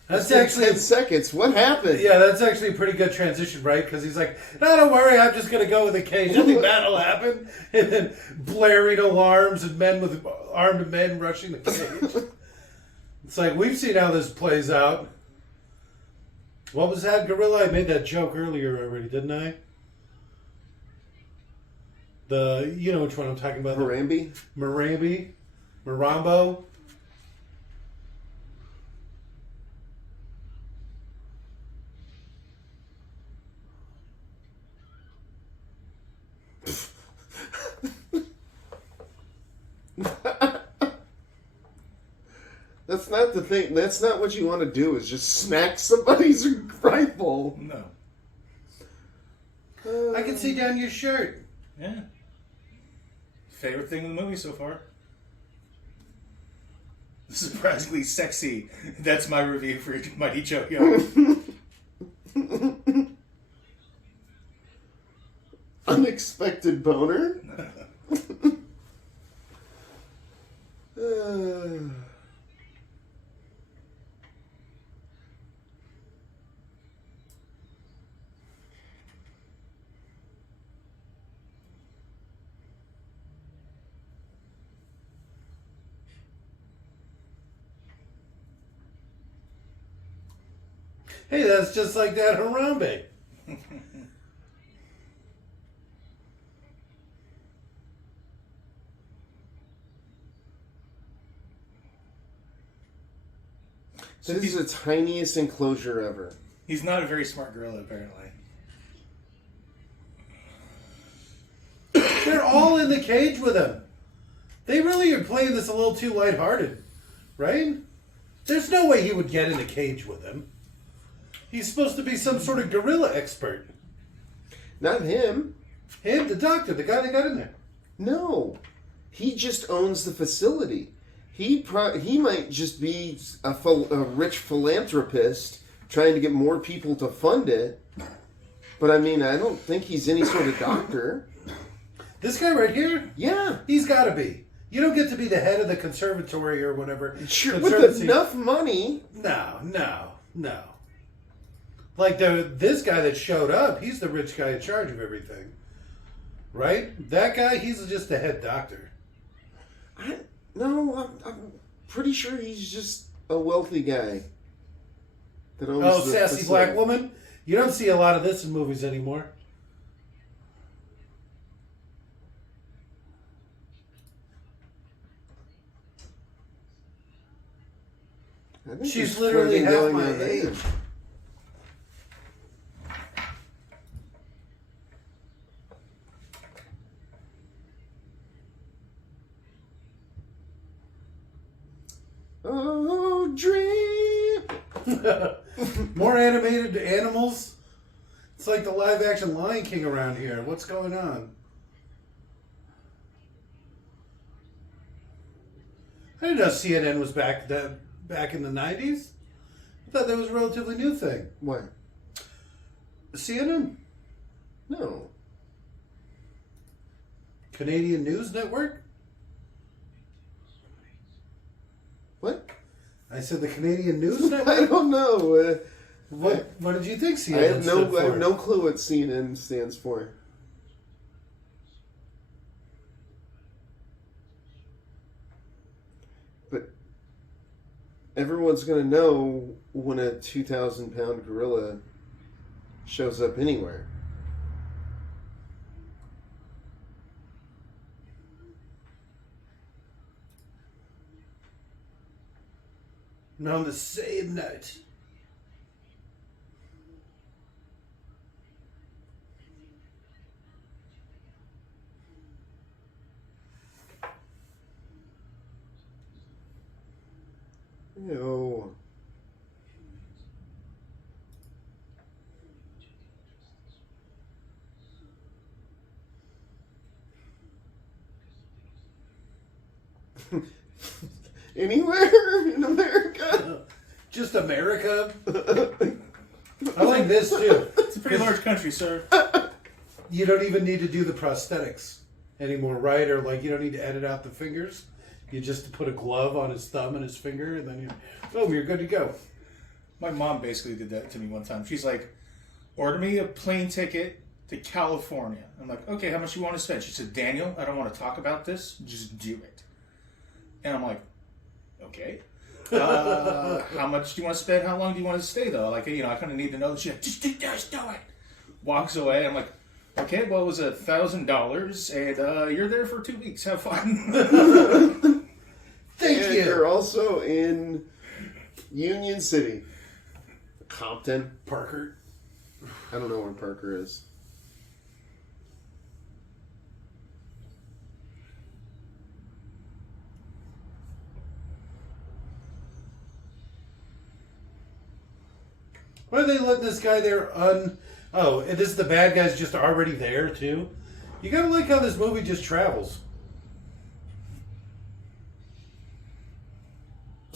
That's actually 10 seconds. What happened? Yeah, that's actually a pretty good transition, right? Because he's like, "No, don't worry, I'm just gonna go with the cage. Nothing bad will happen." And then blaring alarms and men with armed men rushing the cage. It's like we've seen how this plays out. What was that gorilla? I made that joke earlier already, didn't I? You know which one I'm talking about? Harambe? Marambo. That's not the thing. That's not what you want to do, is just smack somebody's rifle. No. I can see down your shirt. Yeah. Favorite thing in the movie so far? Surprisingly sexy. That's my review for Mighty Jojo. Unexpected boner? Hey, that's just like that Harambe. This is the tiniest enclosure ever. He's not a very smart gorilla, apparently. They're all in the cage with him. They really are playing this a little too lighthearted, right? There's no way he would get in a cage with him. He's supposed to be some sort of gorilla expert. Not him. Him, the doctor, the guy that got in there. No. He just owns the facility. He might just be a rich philanthropist trying to get more people to fund it. But I mean, I don't think he's any sort of doctor. This guy right here? Yeah. He's got to be. You don't get to be the head of the conservatory or whatever. Sure, with enough money. No. Like this guy that showed up, he's the rich guy in charge of everything. Right? That guy, he's just the head doctor. I'm pretty sure he's just a wealthy guy. That owns the sassy facility. black woman? You don't see a lot of this in movies anymore. I think She's there's literally flirting half going my on there. age. Oh, dream. More animated animals? It's like the live action Lion King around here. What's going on? I didn't know CNN was back in the 90s. I thought that was a relatively new thing. What? CNN? No. Canadian News Network? What? I said the Canadian News I Network? don't know. What did you think CNN I have stood for? no clue what CNN stands for. But everyone's going to know when a 2,000-pound gorilla shows up anywhere. And on the same night, Ew. Anywhere in America? Just America. I like this too. It's a pretty large country, sir. You don't even need to do the prosthetics anymore, right? Or like you don't need to edit out the fingers. You just put a glove on his thumb and his finger, and then boom, you're good to go. My mom basically did that to me one time. She's like, order me a plane ticket to California. I'm like, okay, how much you want to spend? She said, Daniel, I don't want to talk about this. Just do it. And I'm like, okay. How much do you want to spend? How long do you want to stay, though? Like, I kind of need to know. She's like, just do it. Walks away. I'm like, okay, well, it was $1,000, and you're there for 2 weeks. Have fun. Thank you. You're also in Union City. Compton. Parker. I don't know where Parker is. Why are they letting this guy there Oh, and this is the bad guy's just already there, too? You gotta like how this movie just travels.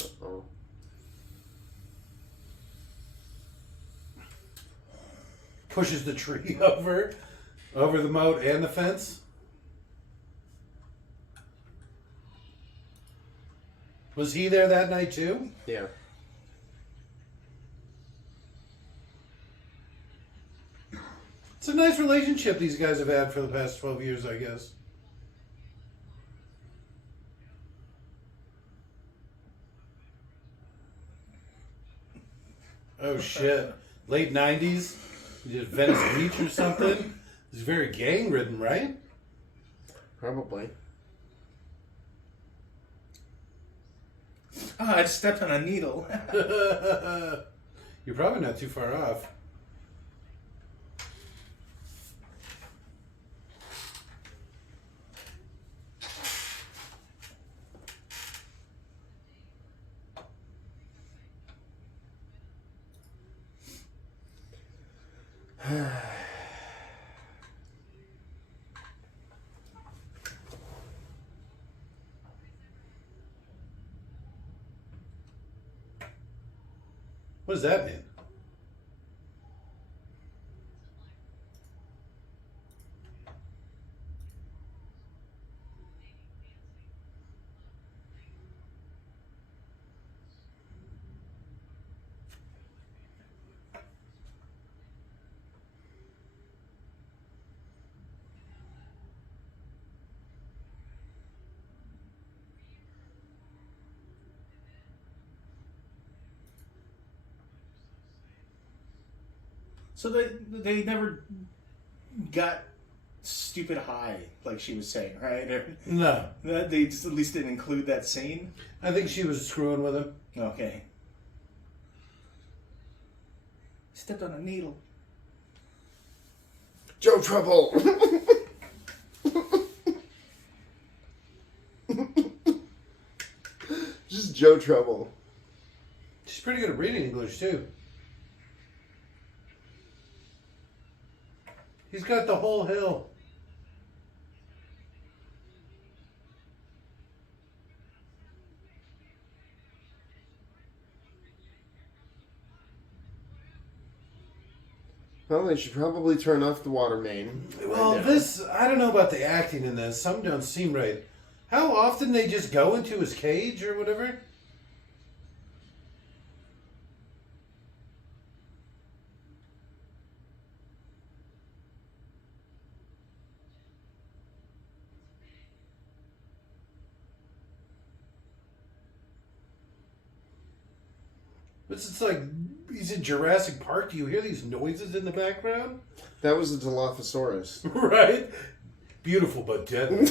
Uh-oh. Pushes the tree over the moat and the fence. Was he there that night, too? Yeah. It's a nice relationship these guys have had for the past 12 years, I guess. Oh, shit. Late 90s? Just Venice Beach or something? It's very gang-ridden, right? Probably. I just stepped on a needle. You're probably not too far off. What does that mean? So they never got stupid high, like she was saying, right? No. They just at least didn't include that scene? I think she was screwing with him. Okay. Stepped on a needle. Joe Trouble! Just Joe Trouble. She's pretty good at reading English, too. He's got the whole hill. Well, they should probably turn off the water main. Well, right now. I don't know about the acting in this. Some don't seem right. How often they just go into his cage or whatever? It's like he's in Jurassic Park. Do you hear these noises in the background? That was a Dilophosaurus. Right? Beautiful but deadly.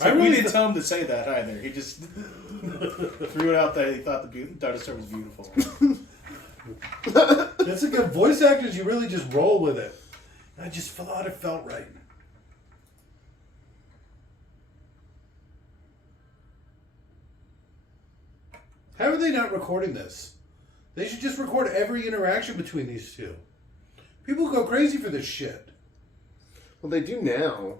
We didn't tell him to say that either. He just threw it out that he thought the dinosaur was beautiful. That's a good voice actors. You really just roll with it. I just thought it felt right. How are they not recording this? They should just record every interaction between these two. People go crazy for this shit. Well, they do now.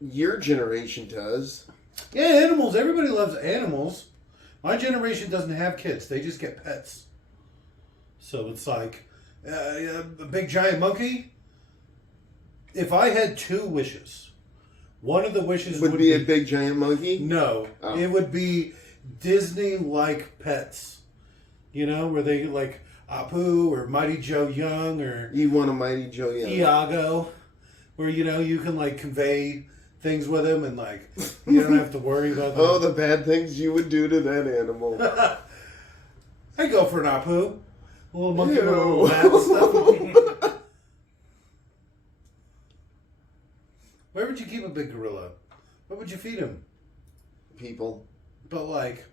Your generation does. Yeah, animals. Everybody loves animals. My generation doesn't have kids. They just get pets. So it's like a big giant monkey. If I had 2 wishes, one of the wishes would be a big giant monkey? No. Oh. It would be Disney-like pets. You know, where they like Apu or Mighty Joe Young or... You want a Mighty Joe Young. Iago. Where, you know, you can like convey things with him and like you don't have to worry about them. Oh, the bad things you would do to that animal. I'd go for an Apu. A little monkey with a Ew. little hat and stuff. Where would you keep a big gorilla? What would you feed him? People. But like,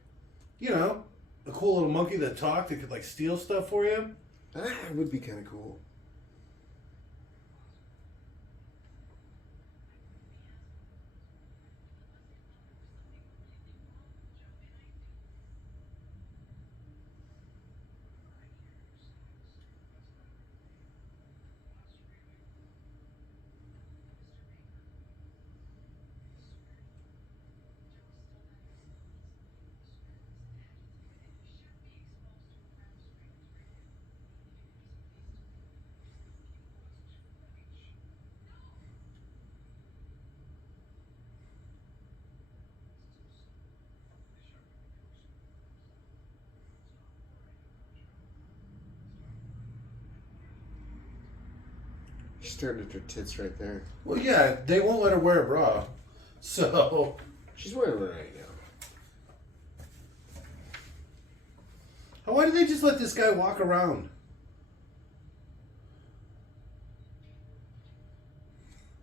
you know, a cool little monkey that talked that could like steal stuff for you. It would be kind of cool. She stared at her tits right there. Well, yeah, they won't let her wear a bra. So... She's wearing one right now. Why did they just let this guy walk around?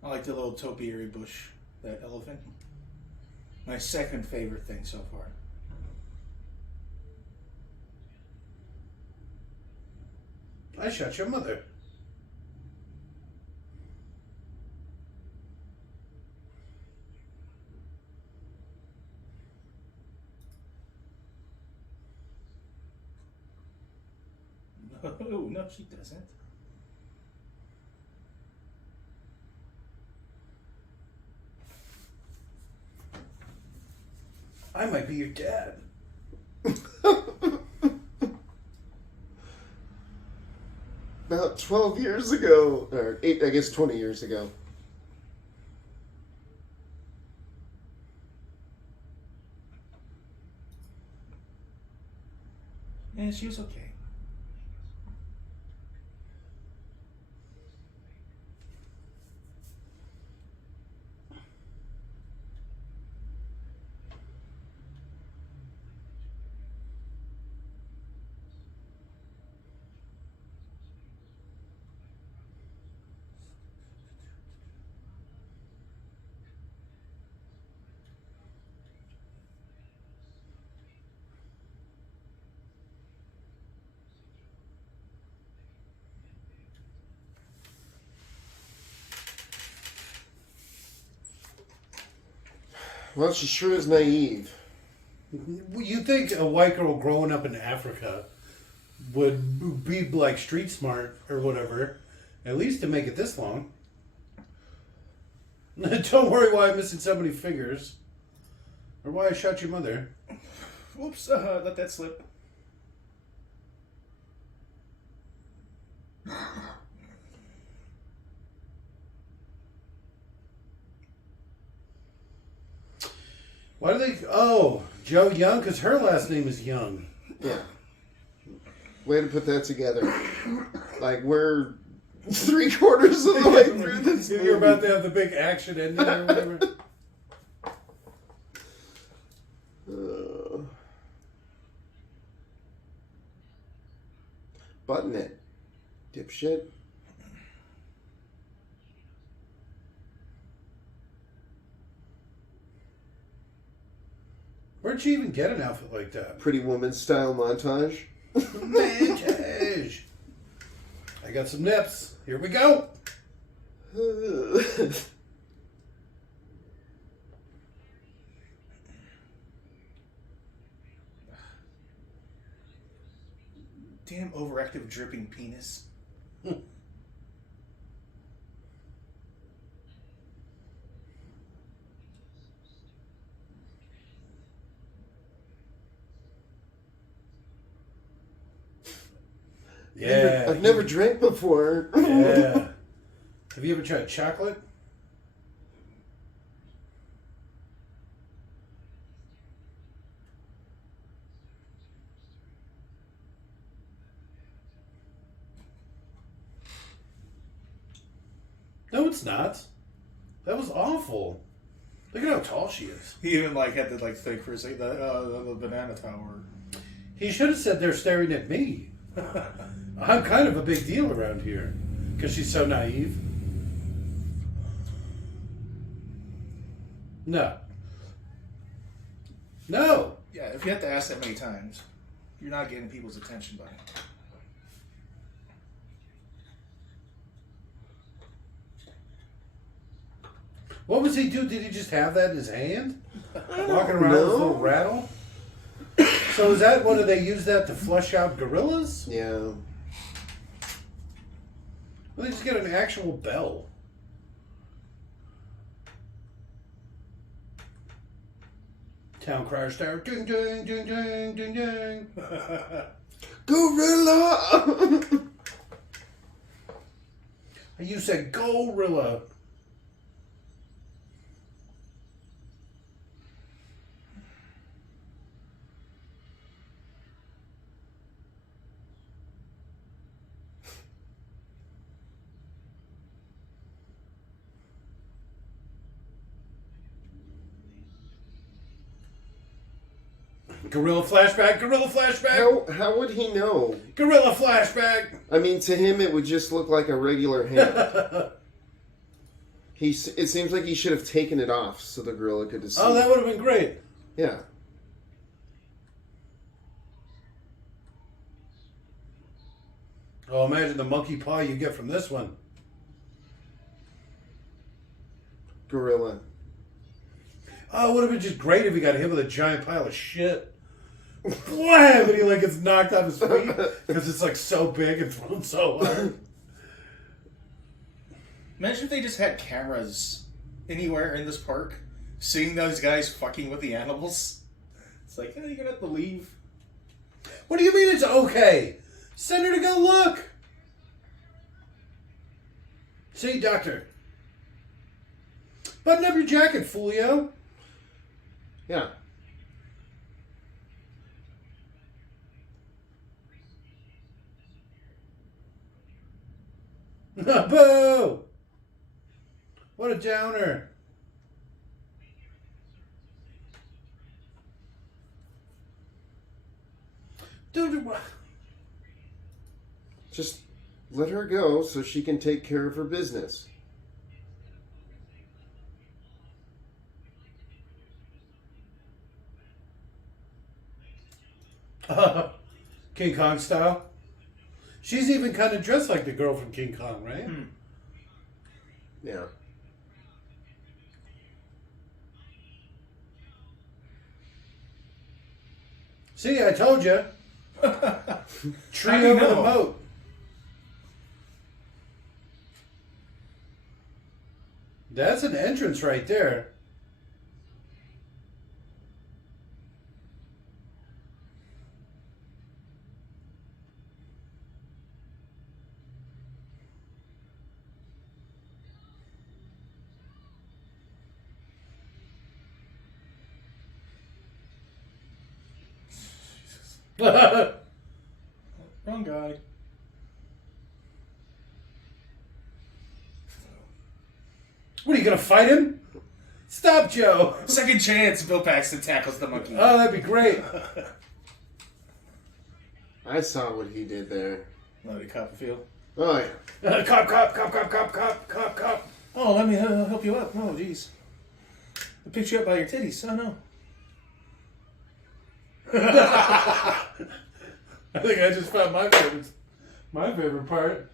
I like the little topiary bush, that elephant. My second favorite thing so far. I shot your mother. Oh, no, she doesn't. I might be your dad. About 12 years ago, or 8, I guess 20 years ago. Yeah, she was okay. Well, she sure is naive. You think a white girl growing up in Africa would be like street smart or whatever, at least to make it this long. Don't worry why I'm missing so many fingers. Or why I shot your mother. Whoops, let that slip. Why do they... Oh, Joe Young? Because her last name is Young. Yeah. Way to put that together. Like, we're 3/4 of the way through this movie. You're about to have the big action ending or whatever. Button it, dipshit. Where'd she even get an outfit like that? Pretty Woman style montage. Montage. I got some nips. Here we go. Damn overactive dripping penis. Yeah. I've never drank before. Yeah. Have you ever tried chocolate? No, it's not. That was awful. Look at how tall she is. He even like had to like think for a second the banana tower. He should have said they're staring at me. I'm kind of a big deal around here because she's so naive. No. No. Yeah, if you have to ask that many times, you're not getting people's attention, buddy. What was he do? Did he just have that in his hand? Walking around with know. a little rattle? So is that, what, do they use that to flush out gorillas? Yeah. Well, they just get an actual bell. Town crier star. Ding, ding, ding, ding, ding, ding. Gorilla! You said gorilla. Gorilla flashback, gorilla flashback, How would he know? gorilla flashback. I mean, to him, it would just look like a regular hand. It seems like he should have taken it off so the gorilla could see. Oh, that would have been great. Yeah. Oh, imagine the monkey paw you get from this one. Gorilla. Oh, it would have been just great if he got hit with a giant pile of shit. Blam! And he like gets knocked off his feet because it's like so big and thrown so hard. Imagine if they just had cameras anywhere in this park, seeing those guys fucking with the animals. It's like, you're gonna have to leave. What do you mean it's okay? Send her to go look. See, doctor. Button up your jacket, foolio. Yeah. Boo! What a downer. Dude, Just let her go so she can take care of her business. King Kong style. She's even kind of dressed like the girl from King Kong, right? Yeah. See, I told you. Tree How do you over the know? moat. That's an entrance right there. Wrong guy. What, are you going to fight him? Stop, Joe. Second chance, Bill Paxton tackles the monkey. Oh, that'd be great. I saw what he did there. Let me Copperfield. Oh, yeah. Cop, cop, cop, cop, cop, cop, cop, cop. Oh, let me help you up. Oh, jeez. I picked you up by your titties. Oh, no. I think I just found my favorite part.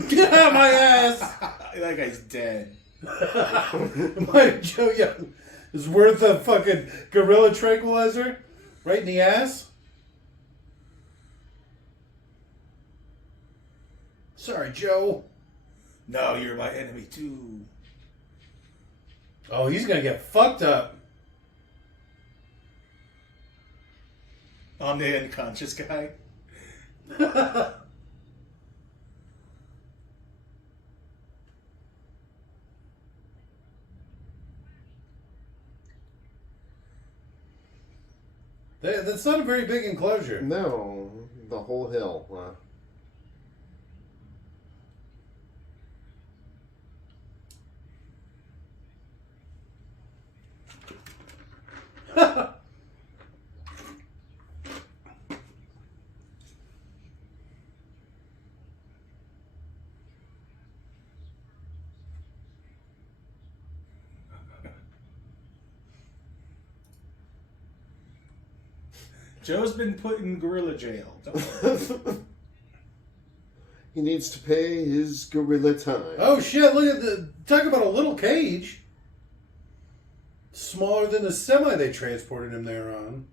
My ass. That guy's dead. Joe Young. is worth a fucking gorilla tranquilizer right in the ass. Sorry, Joe. No, you're my enemy too. Oh, he's gonna get fucked up. I'm the unconscious guy. That's not a very big enclosure. No, the whole hill. Joe's been put in gorilla jail. Don't worry. He needs to pay his gorilla time. Oh shit, look at talk about a little cage. Smaller than the semi they transported him there on.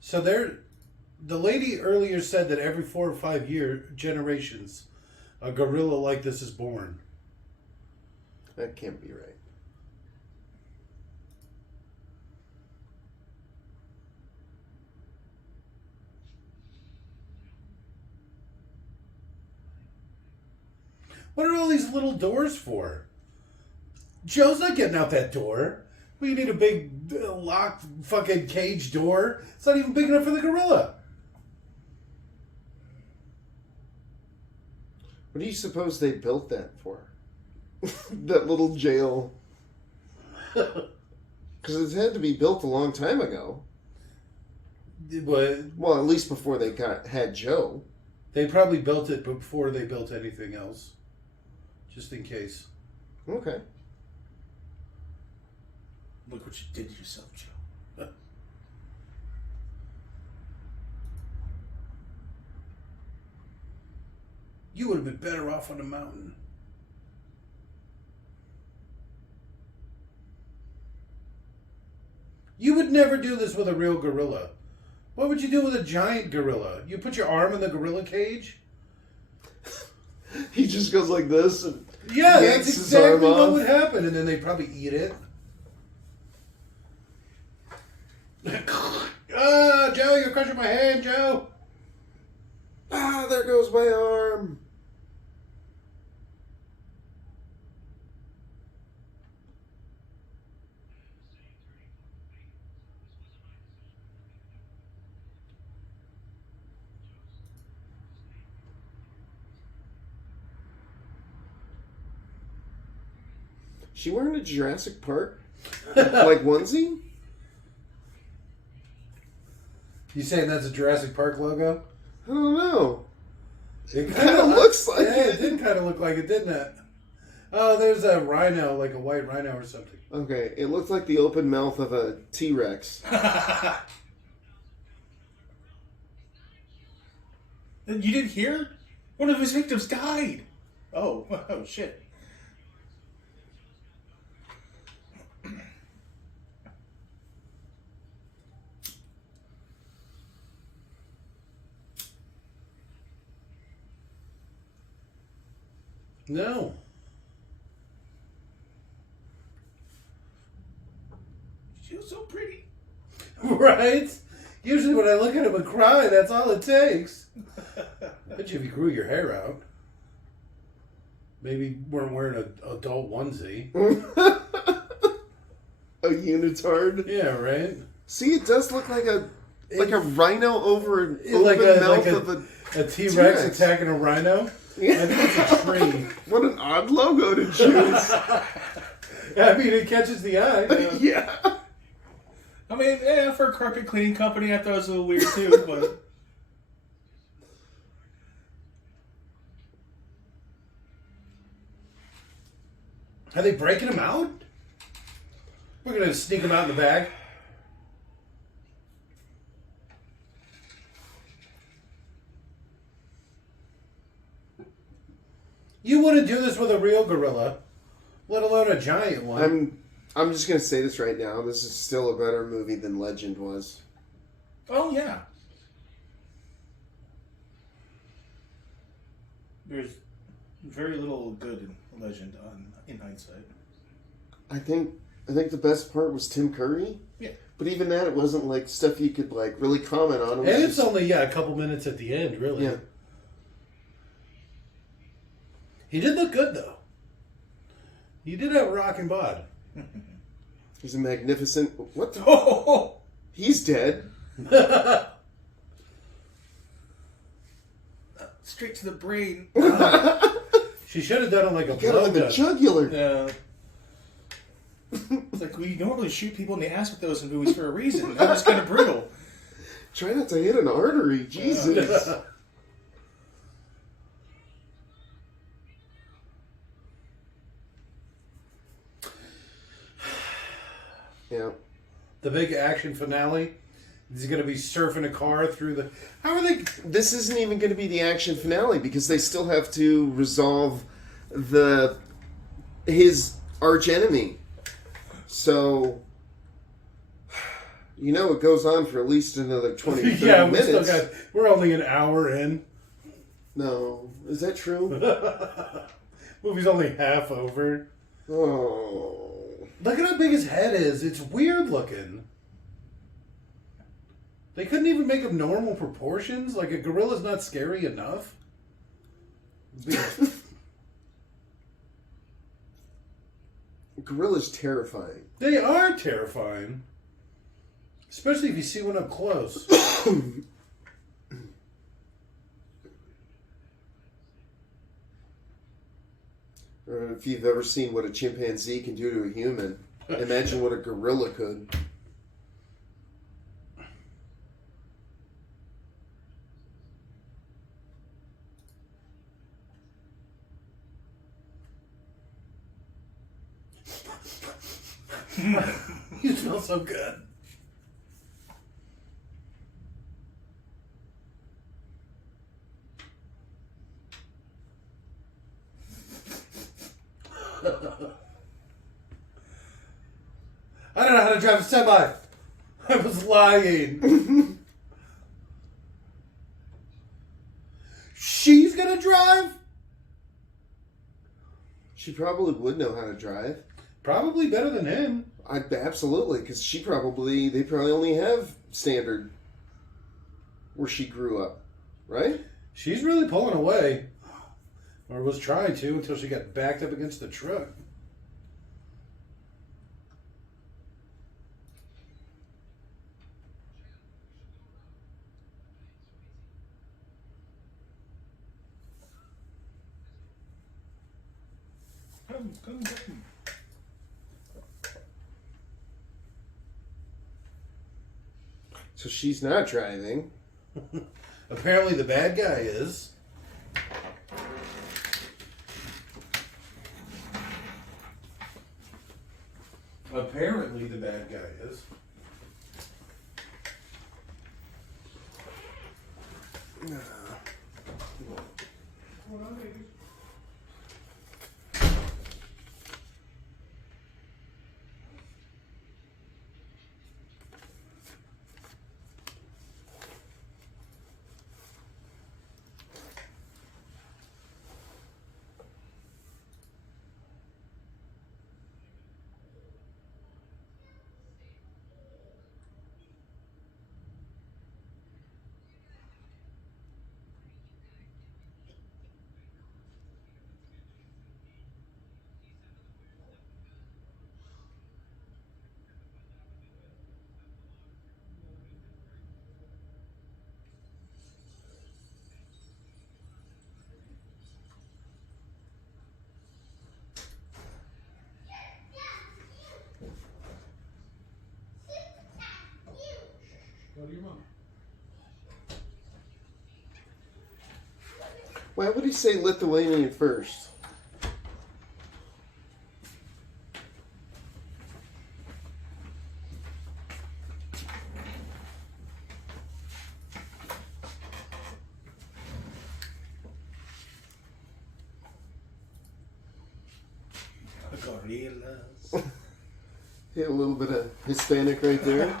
So the lady earlier said that every 4 or 5 generations, a gorilla like this is born. That can't be right. What are all these little doors for? Joe's not getting out that door. Well, you need a big locked fucking cage door. It's not even big enough for the gorilla. What do you suppose they built that for? That little jail. Because it had to be built a long time ago. But Well, at least before they had Joe. they probably built it before they built anything else. Just in case. Okay. Look what you did to yourself, Joe. You would have been better off on the mountain. You would never do this with a real gorilla. What would you do with a giant gorilla? You put your arm in the gorilla cage? He just goes like this and Yeah, yanks that's his exactly arm what off. would happen, and then they'd probably eat it. Ah, Joe, you're crushing my hand, Joe. Ah, there goes my arm. She wearing a Jurassic Park like onesie? You saying that's a Jurassic Park logo? I don't know. It Kind of looks like yeah, it. it did kind of look like it, didn't it? Oh, there's a rhino, like a white rhino or something. Okay, it looked like the open mouth of a T-Rex. You didn't hear? One of his victims died. Oh shit. No. She was so pretty. Right? Usually when I look at him and cry, that's all it takes. Bet you if you grew your hair out. Maybe weren't wearing an adult onesie. A unitard. Yeah, right? See, it does look like a rhino over an open Like mouth a of a T-Rex T-Rex. attacking a rhino? Yeah. I think it's a tree. What an odd logo to choose. I mean, it catches the eye. Yeah. I mean, yeah, for a carpet cleaning company, I thought it was a little weird too, but Are they breaking him out? We're going to sneak him out in the back. You wouldn't do this with a real gorilla, let alone a giant one. I'm just gonna say this right now. This is still a better movie than Legend was. Oh yeah. There's very little good in Legend in hindsight. I think the best part was Tim Curry. Yeah. But even that, it wasn't like stuff you could like really comment on. And it's only a couple minutes at the end, really. Yeah. He did look good though. He did have a rockin' bod. He's a magnificent. What the? Oh, He's dead. straight to the brain. She should have done it like a Got him in the blowgun. jugular. Yeah. It's like we normally shoot people in the ass with those in movies for a reason. That was kind of brutal. Try not to hit an artery. Jesus. Yeah. The big action finale. He's going to be surfing a car through the... How are they... This isn't even going to be the action finale because they still have to resolve his arch enemy. So, it goes on for at least another 20, 30 yeah, minutes. we're only an hour in. No. Is that true? Movie's only half over. Oh. Look at how big his head is. It's weird looking. They couldn't even make him normal proportions? Like, a gorilla's not scary enough? Gorilla's terrifying. They are terrifying. Especially if you see one up close. Or if you've ever seen what a chimpanzee can do to a human, imagine what a gorilla could. You smell so good. I don't know how to drive a semi. I was lying. She's gonna drive? She probably would know how to drive. Probably better than him. Absolutely, because they probably only have standard where she grew up, right? She's really pulling away. Or was trying to until she got backed up against the truck. Come. So she's not driving. Apparently the bad guy is. Apparently the bad guy is. Go to your mom. Why would he say Lithuanian first? gorillas. Yeah, a little bit of Hispanic right there.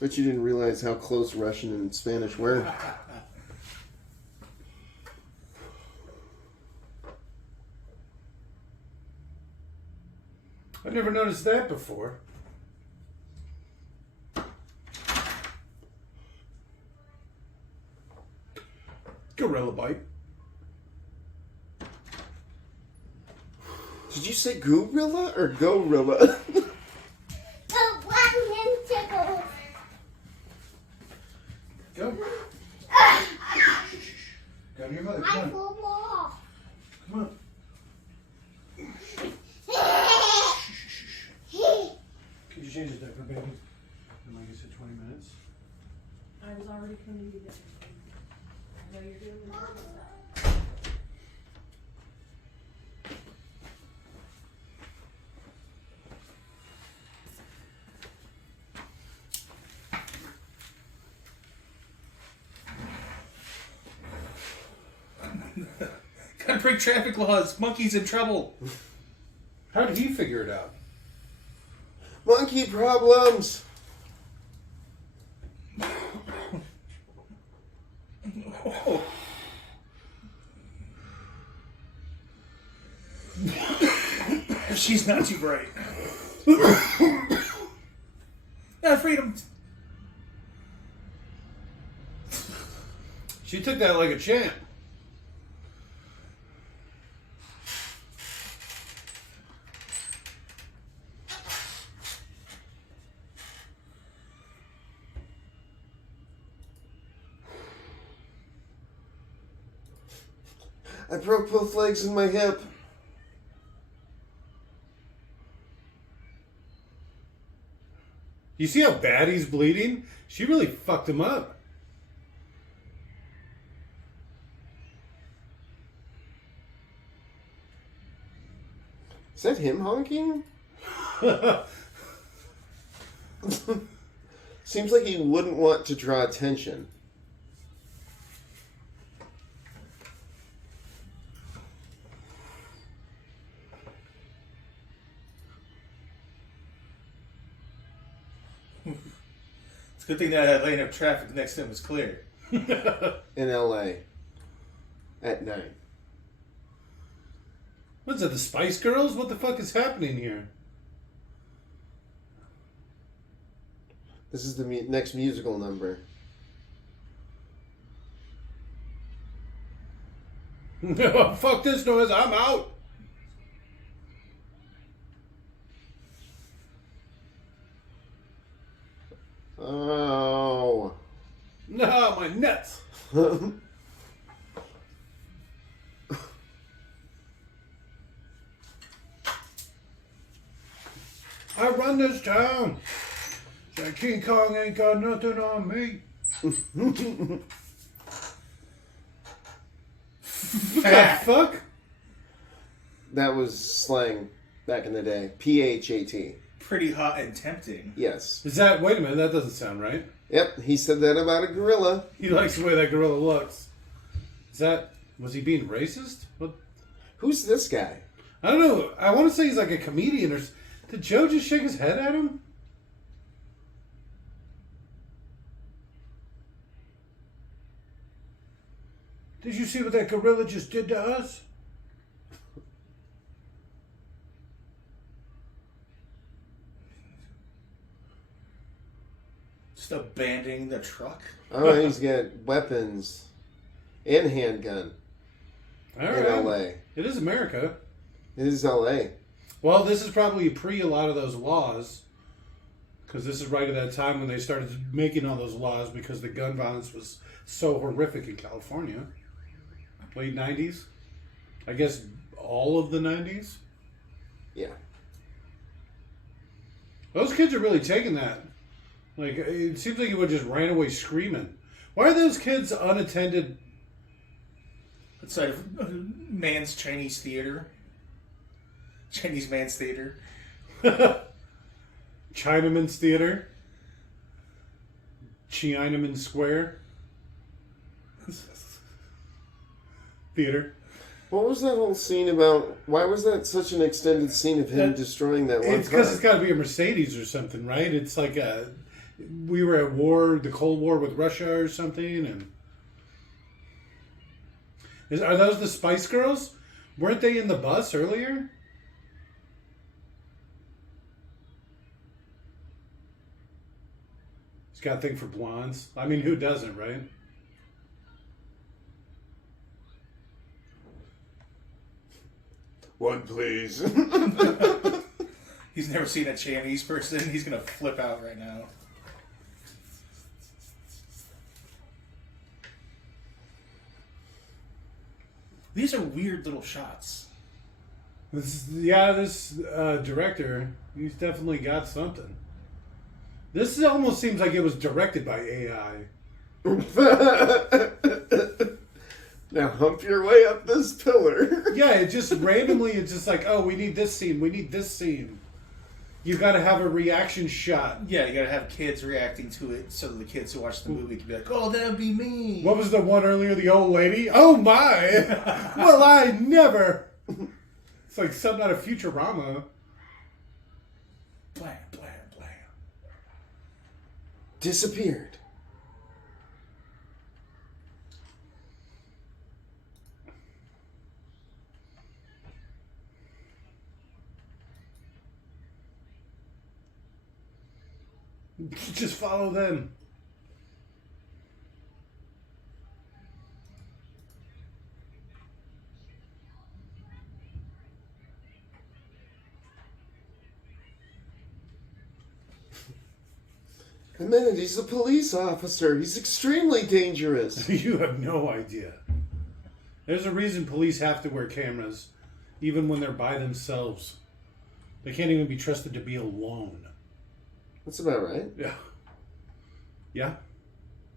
Bet you didn't realize how close Russian and Spanish were. I've never noticed that before. Gorilla bite. Did you say gorilla or gorilla? Go. Go to your mother. Come on. Come on. Could you change the diaper, baby? In like you said, 20 minutes. I was already coming to you guys. I know you're doing the stuff. Gotta break traffic laws. Monkey's in trouble. How did he figure it out? Monkey problems. Oh. She's not too bright. Freedom. She took that like a champ. I broke both legs and my hip. You see how bad he's bleeding? She really fucked him up. Is that him honking? Seems like he wouldn't want to draw attention. It's a good thing that lane of traffic next to him was clear. In LA. At night. What's that, the Spice Girls? What the fuck is happening here? This is the next musical number. Fuck this noise, I'm out. Oh. No, my nuts. I run this town. Say King Kong ain't got nothing on me. What the fuck? That was slang back in the day. PHAT. Pretty hot and tempting. Yes. Is that, wait a minute, that doesn't sound right. Yep, he said that about a gorilla. He likes the way that gorilla looks. Is that, was he being racist? What? Who's this guy? I don't know. I want to say he's like a comedian or... Did Joe just shake his head at him? Did you see what that gorilla just did to us? Just abandoning the truck. Oh, he's got weapons and handgun All in right. LA. It is America. It is LA. Well, this is probably pre a lot of those laws. Because this is right at that time when they started making all those laws because the gun violence was so horrific in California. Late 90s? I guess all of the 90s? Yeah. Those kids are really taking that. Like, it seems like he just ran away screaming. Why are those kids unattended? Outside of Man's Chinese Theater. Chinese Man's Theater. Chinaman's Theater? Chinaman Square? theater. What was that whole scene about? Why was that such an extended scene of him destroying that one It's because car? it's got to be a Mercedes or something, right? It's like we were at war, the Cold War with Russia or something, and are those the Spice Girls? Weren't they in the bus earlier? He's got a thing for blondes. I mean, who doesn't, right? One, please. He's never seen a Chinese person. He's gonna flip out right now. These are weird little shots. This director, he's definitely got something. This almost seems like it was directed by AI. Now hump your way up this pillar. Yeah, it just randomly, it's just like, oh, we need this scene, we need this scene. You got to have a reaction shot. Yeah, you gotta have kids reacting to it so the kids who watch the movie can be like, oh, that would be me. What was the one earlier, the old lady? Oh my! Well, I never. It's like something out of Futurama. Blam, blam, blam. Disappeared. Just follow them. A minute, he's a police officer. He's extremely dangerous. You have no idea. There's a reason police have to wear cameras, even when they're by themselves. They can't even be trusted to be alone. That's about right. Yeah. Yeah.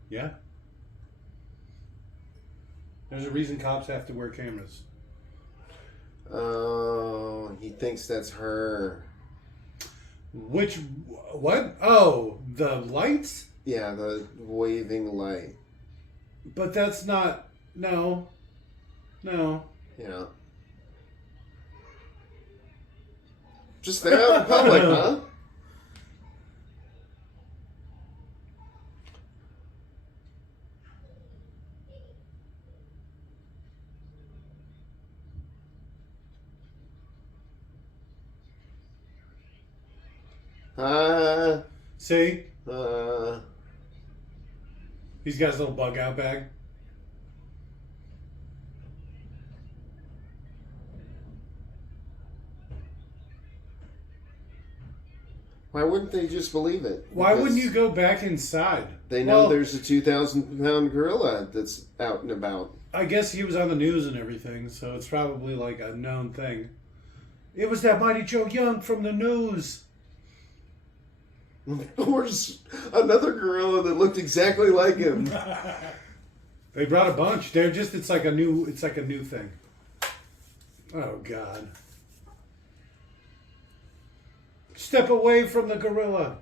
Yeah. There's a reason cops have to wear cameras. Oh, he thinks that's her. Which, what? Oh, the lights? Yeah, the waving light. But that's not, no. Yeah. Just there out in public, huh? See? He's got his little bug out bag. Why wouldn't they just believe it? Why Because wouldn't you go back inside? They know Well, there's a 2,000-pound gorilla that's out and about. I guess he was on the news and everything, so it's probably like a known thing. It was that Mighty Joe Young from the news. Or just another gorilla that looked exactly like him. They brought a bunch. They're just it's like a new thing. Oh God. Step away from the gorilla.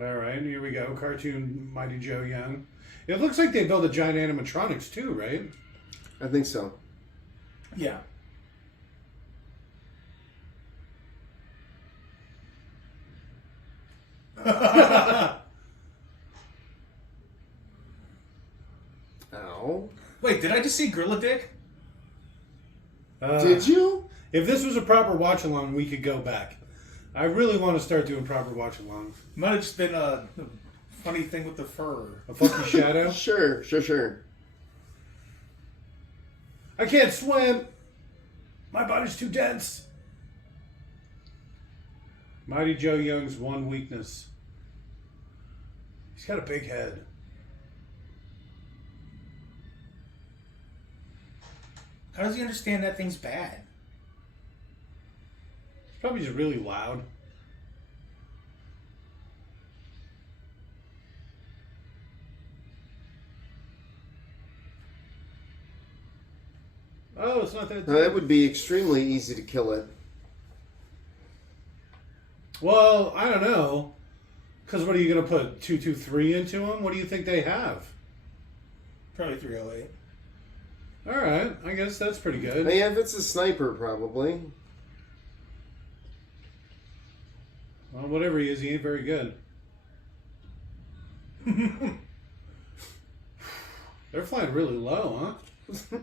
All right, here we go. Cartoon Mighty Joe Young. It looks like they built a giant animatronics too, right? I think so. Yeah. Ow. Wait, did I just see Gorilla Dick? Did you? If this was a proper watch along, we could go back. I really want to start doing proper watch alongs. Might have just been a funny thing with the fur. A funky shadow. Sure. I can't swim. My body's too dense. Mighty Joe Young's one weakness. He's got a big head. How does he understand that thing's bad? It's probably just really loud. Oh, it's not that. Now, that would be extremely easy to kill it. Well, I don't know. Because what are you going to put 223 into them? What do you think they have? Probably 308. All right, I guess that's pretty good. Yeah, if it's a sniper, probably. Well, whatever he is, he ain't very good. They're flying really low, huh?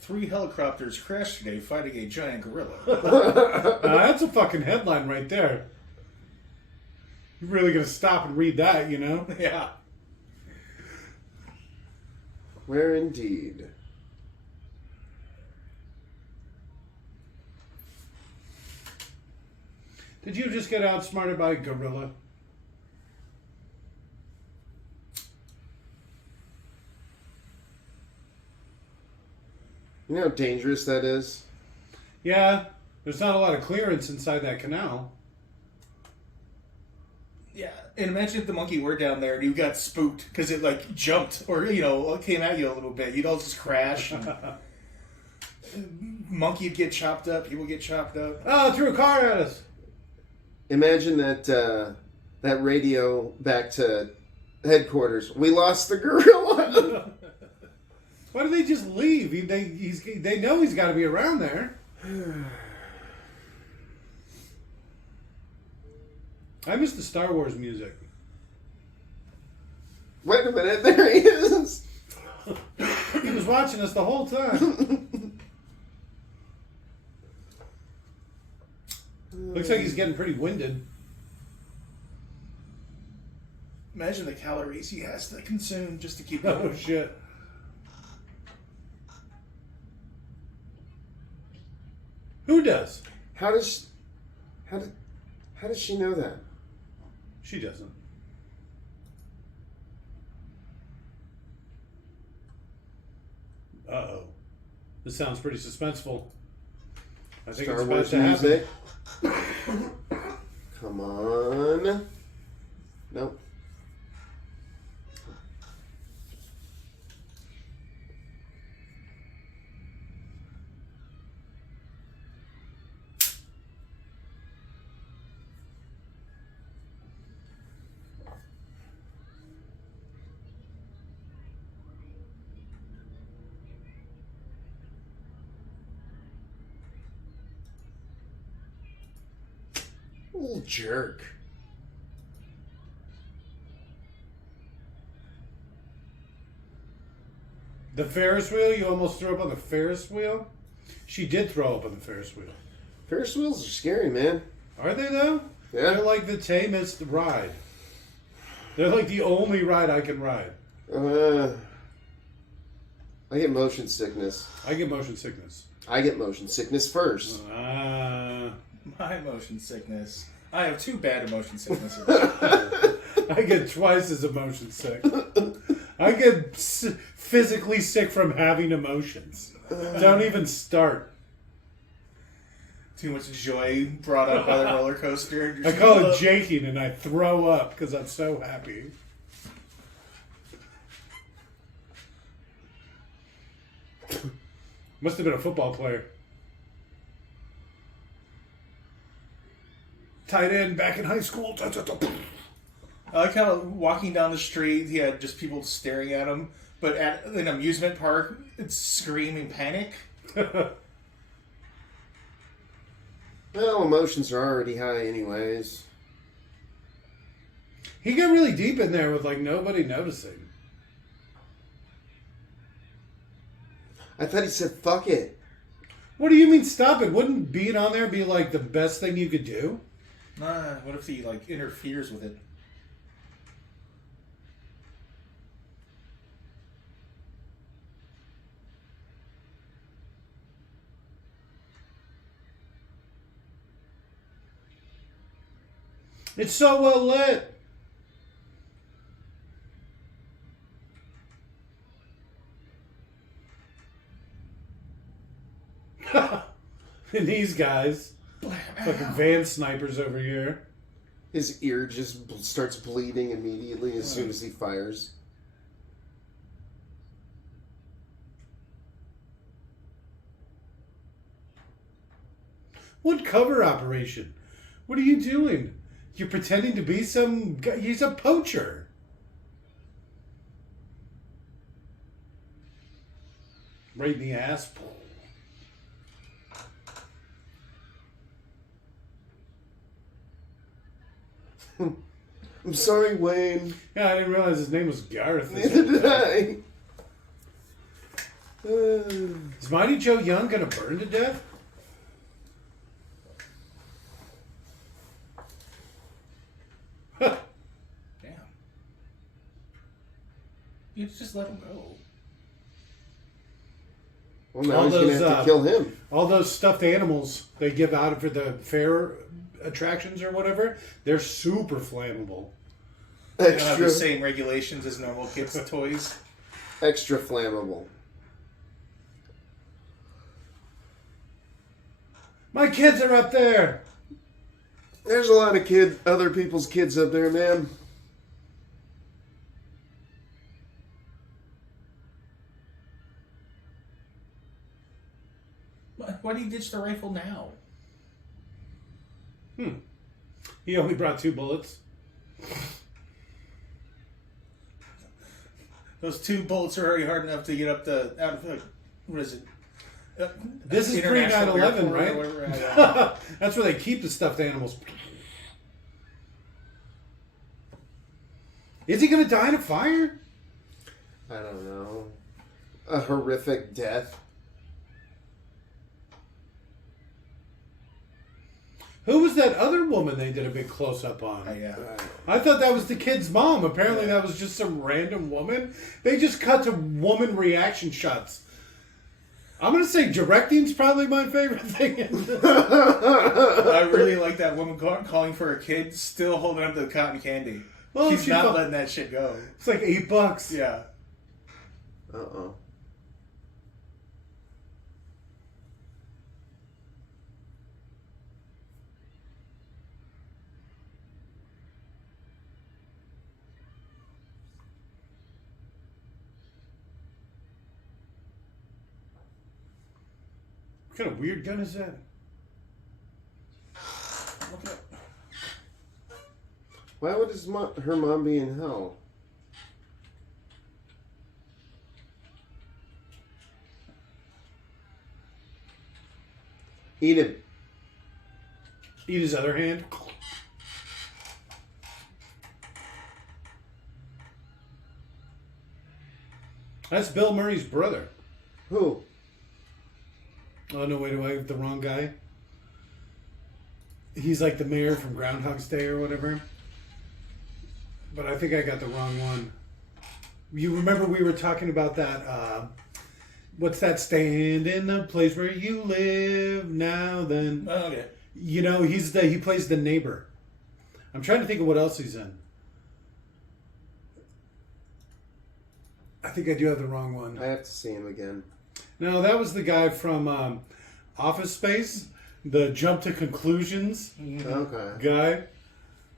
3 helicopters crashed today fighting a giant gorilla. That's a fucking headline right there. You're really going to stop and read that, you know? Yeah. Where indeed. Did you just get outsmarted by a gorilla? You know how dangerous that is? Yeah, there's not a lot of clearance inside that canal. Yeah, and imagine if the monkey were down there and you got spooked because it like jumped or came at you a little bit. You'd all just crash. And monkey'd get chopped up. People get chopped up. Oh, threw a car at us. Imagine that radio back to headquarters. We lost the gorilla. Why do they just leave? They know he's got to be around there. I miss the Star Wars music. Wait a minute, there he is. He was watching us the whole time. Looks like he's getting pretty winded. Imagine the calories he has to consume just to keep Oh going. shit. Who does? How does she know that? She doesn't. Uh-oh. This sounds pretty suspenseful. I think Star it's Wars about to happen. music. Come on. Nope. Little jerk. The Ferris wheel? You almost threw up on the Ferris wheel? She did throw up on the Ferris wheel. Ferris wheels are scary, man. Are they, though? Yeah. They're like the tamest ride. They're like the only ride I can ride. I get motion sickness. I get motion sickness. I get motion sickness first. My motion sickness. I have 2 bad motion sicknesses. I get twice as emotion sick. I get physically sick from having emotions. Don't even start. Too much joy brought up by the roller coaster. I call it jaking and I throw up because I'm so happy. Must have been a football player. Tight end back in high school. I like how walking down the street, he had just people staring at him, but at an amusement park, it's screaming panic. Well, emotions are already high anyways. He got really deep in there with like nobody noticing. I thought he said, fuck it. What do you mean stop it? Wouldn't being on there be like the best thing you could do? Nah, what if he like interferes with it? It's so well lit. And these guys, fucking van snipers over here. His ear just starts bleeding immediately as soon as he fires. What cover operation? What are you doing? You're pretending to be some guy. He's a poacher. Right in the ass. I'm sorry, Wayne. Yeah, I didn't realize his name was Gareth. Neither did I. Is Mighty Joe Young gonna burn to death? Damn. You just let him go. Well, now All he's going to those, have to kill him. All those stuffed animals they give out for the fair attractions or whatever, they're super flammable. They don't have the Extra, same regulations as normal kids' toys. extra flammable. My kids are up there. There's a lot of other people's kids up there, man. Why do you ditch the rifle now? He only brought 2 bullets. Those 2 bullets are already hard enough to get up out of the, what is it? This is pre International 9/11, Airport or right? whatever. That's where they keep the stuffed animals. Is he gonna die in a fire? I don't know. A horrific death. Who was that other woman they did a big close up on? Yeah. I thought that was the kid's mom. Apparently, that was just some random woman. They just cut to woman reaction shots. I'm gonna say directing's probably my favorite thing. I really like that woman calling for her kid, still holding up the cotton candy. Well, She's she not thought- letting that shit go. It's like $8. Yeah. Uh-oh. What kind of weird gun is that? Look at Why would her mom be in hell? Eat him. Eat his other hand. That's Bill Murray's brother. Who? Oh no, wait, do I have the wrong guy? He's like the mayor from Groundhog's Day or whatever. But I think I got the wrong one. You remember we were talking about that, what's that, stand in the place where you live now then? Oh, okay. You know, he plays the neighbor. I'm trying to think of what else he's in. I think I do have the wrong one. I have to see him again. No, that was the guy from Office Space, the jump to conclusions Okay. guy.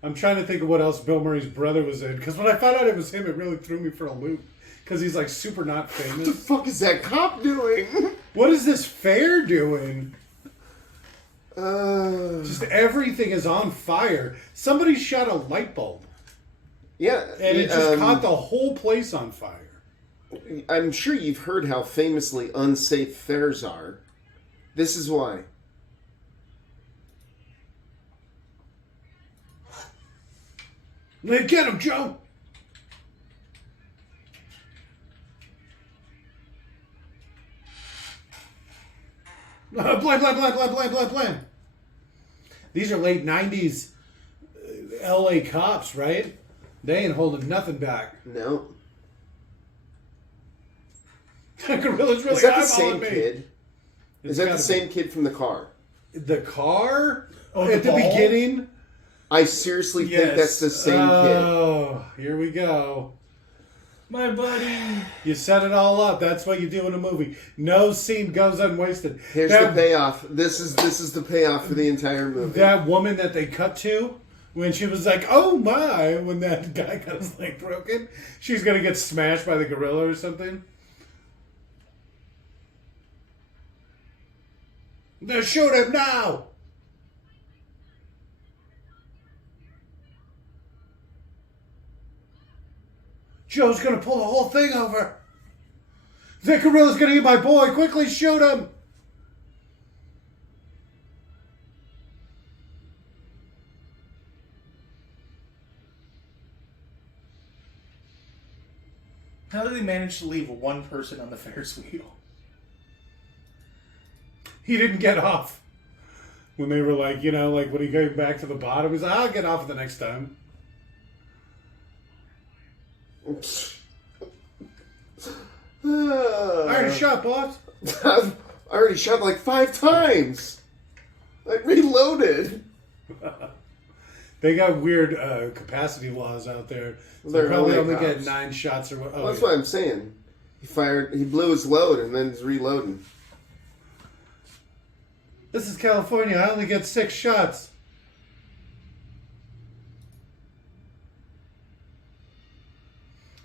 I'm trying to think of what else Bill Murray's brother was in. Because when I found out it was him, it really threw me for a loop. Because he's like super not What the famous. fuck is that cop doing? What is this fair doing? Uh, Just everything is on fire. Somebody shot a light bulb. yeah. And it just caught the whole place on fire. I'm sure you've heard how famously unsafe fairs are. This is why. Get him, Joe! Blam, blam, blam, blam, blam, blam, blam. These are late 90s LA cops, right? They ain't holding nothing back. No. That gorilla's really Is that the eyeballing same me. kid? It's Is that the gotta same kid from the car? be. The car? Oh, At the the ball? beginning? I seriously think Yes. that's the same kid. Oh, here we go. My buddy. You set it all up. That's what you do in a movie. No scene goes unwasted. Here's That- the payoff. This is the payoff for the entire movie. That woman that they cut to, when she was like, oh my, when that guy got his leg broken, she's going to get smashed by the gorilla or something. Now shoot him now! Joe's gonna pull the whole thing over. That gorilla's gonna eat my boy. Quickly shoot him. How did they manage to leave one person on the Ferris wheel? He didn't get off. When they were like, you know, like when he came back to the bottom, he's like, I'll get off the next time. I already shot, boss. I've already shot like 5 times. I reloaded. They got weird capacity laws out there. So They're they probably only only get cops. 9 shots or what. Well, that's what I'm saying. He blew his load and then he's reloading. This is California. I only get 6 shots.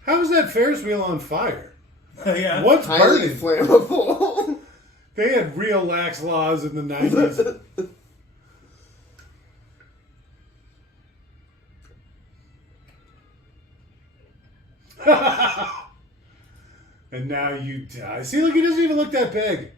How is that Ferris wheel on fire? Yeah. What's Highly burning? flammable. They had real lax laws in the 90s. And now you die. See, look, he doesn't even look that big.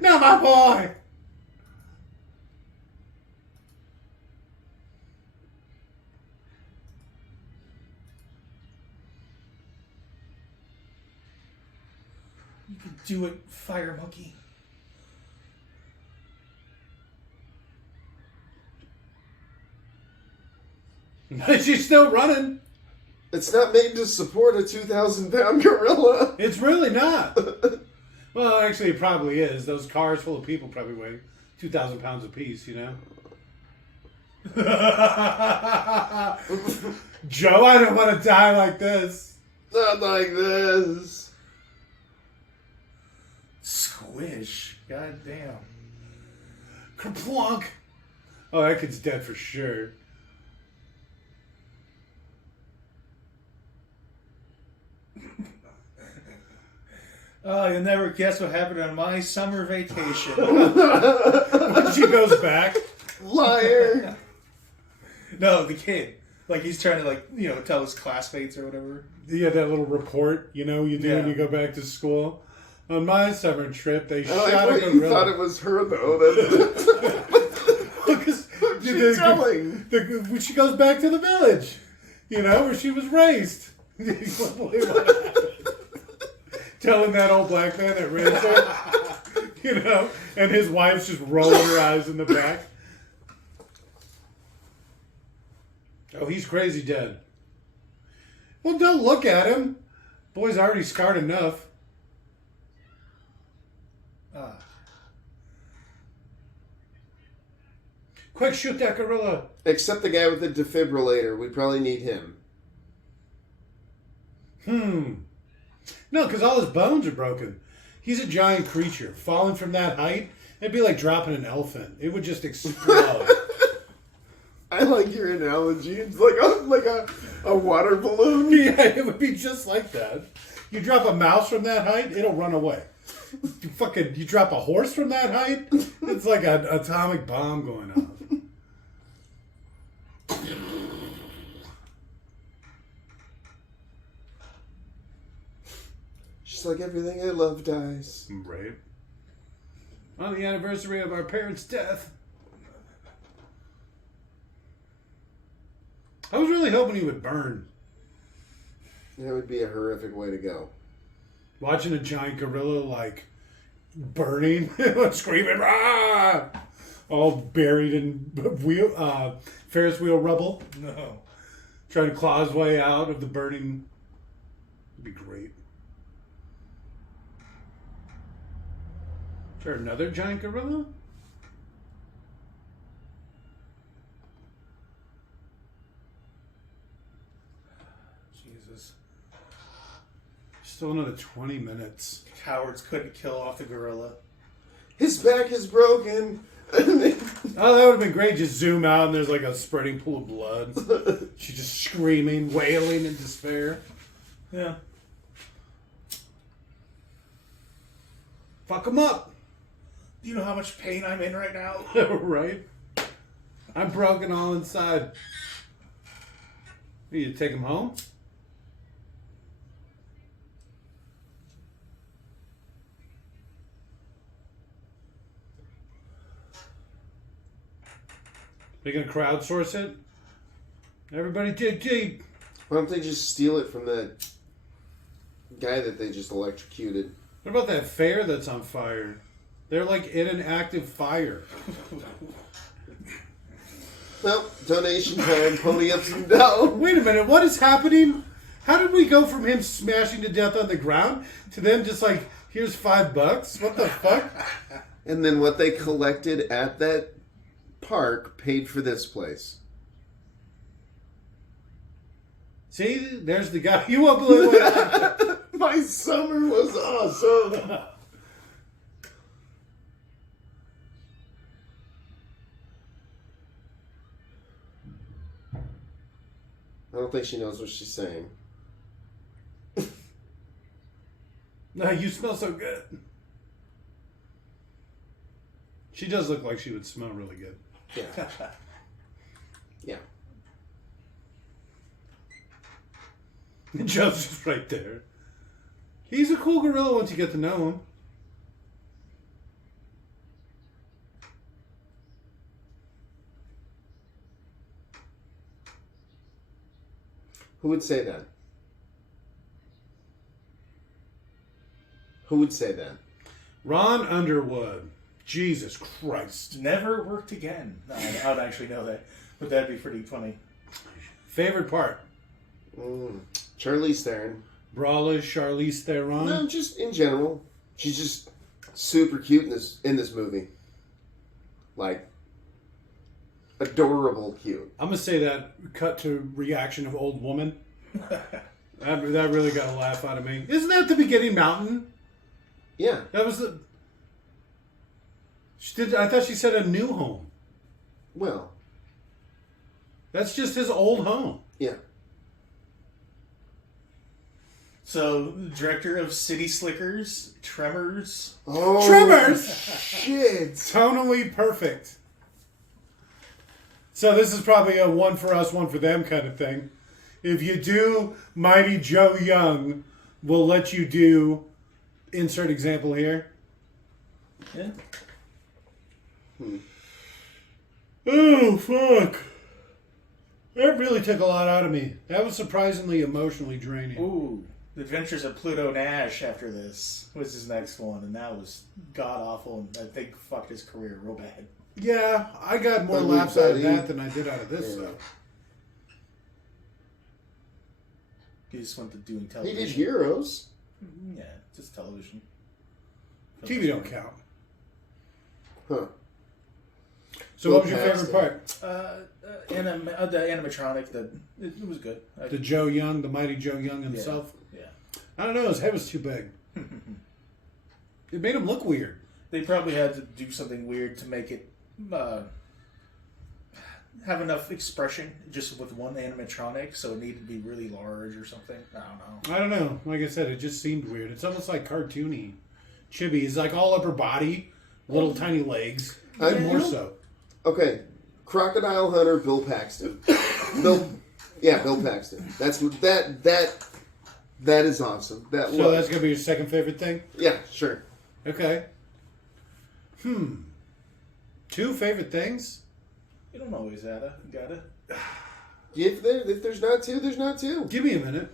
Not my boy. You could do it, fire monkey. She's still running. It's not made to support a 2,000-pound gorilla. It's really not. Well, actually, it probably is. Those cars full of people probably weigh 2,000 pounds apiece, you know? Joe, I don't want to die like this. Not like this. Squish. God damn. Kerplunk. Oh, that kid's dead for sure. Oh, you'll never guess what happened on my summer vacation. When she goes back. Liar. No, the kid. Like, he's trying to, like, you know, tell his classmates or whatever. Yeah, that little report, you know, you do when Yeah. you go back to school. On my summer trip, they Oh, I shot a thought you gorilla. thought it was her, though. Because She's telling. when she goes back to the village, you know, where she was raised. You won't believe what happened. Telling that old black man that raised her, you know, and his wife's just rolling her eyes in the back. Oh, he's crazy dead. Well, don't look at him. Boy's already scarred enough. Quick, shoot that gorilla. Except the guy with the defibrillator. We probably need him. No, because all his bones are broken. He's a giant creature. Falling from that height, it'd be like dropping an elephant. It would just explode. I like your analogy. It's like a water balloon. Yeah, it would be just like that. You drop a mouse from that height, it'll run away. You drop a horse from that height, it's like an atomic bomb going off. Just like everything I love dies. Right. On the anniversary of our parents' death. I was really hoping he would burn. That would be a horrific way to go. Watching a giant gorilla, like, burning, screaming, "Rah!" All buried in Ferris wheel rubble. No. Trying to claw his way out of the burning. Would be great. Is there another giant gorilla? Jesus. Still another 20 minutes. Cowards couldn't kill off the gorilla. His back is broken. Oh, that would have been great. Just zoom out and there's like a spreading pool of blood. She's just screaming, wailing in despair. Yeah. Fuck him up. Do you know how much pain I'm in right now? Right? I'm broken all inside. You need to take him home? Are you going to crowdsource it? Everybody dig deep. Why don't they just steal it from that guy that they just electrocuted? What about that fair that's on fire? They're like in an active fire. Well, donation time, pony ups and down. Wait a minute, what is happening? How did we go from him smashing to death on the ground to them just like, here's $5? What the fuck? And then what they collected at that park paid for this place. See, there's the guy. You won't believe what happened. My summer was awesome. I don't think she knows what she's saying. No, you smell so good. She does look like she would smell really good. Yeah. Yeah. Joe's just right there. He's a cool gorilla once you get to know him. Who would say that? Who would say that? Ron Underwood. Jesus Christ. Never worked again. I would actually know that. But that'd be pretty funny. Favorite part? Charlize Theron. Brawlish Charlize Theron. No, just in general. She's just super cute in this movie. Like, adorable cute. I'm going to say that cut to reaction of old woman. that really got a laugh out of me. Isn't that the beginning mountain? Yeah. That was the... I thought she said a new home. Well. That's just his old home. Yeah. So, director of City Slickers, Tremors. Oh, Tremors! Shit. Tonally perfect. So this is probably a one for us, one for them kind of thing. If you do Mighty Joe Young, we'll let you do insert example here. Yeah. Oh, fuck. That really took a lot out of me. That was surprisingly emotionally draining. Ooh. The Adventures of Pluto Nash after this was his next one, and that was god-awful, and I think fucked his career real bad. Yeah, I got more Ugly laughs out of Betty. that than I did out of this, Yeah. though. He just went to doing He television. did Heroes. Yeah, just television. TV don't count. Huh. So what was your favorite part? The animatronic, it was good. The Joe Young, the Mighty Joe Young himself? Yeah. I don't know, his head was too big. It made him look weird. They probably had to do something weird to make it have enough expression just with one animatronic, so it needed to be really large or something. I don't know. Like I said, it just seemed weird. It's almost like cartoony. Chibi is like all upper body, little tiny legs. More so. Okay. Crocodile Hunter, Bill Paxton. Bill Paxton. That is awesome. So that's gonna be your second favorite thing? Yeah, sure. Okay. 2 favorite things? You don't always gotta. If there's not 2, there's not 2. Give me a minute.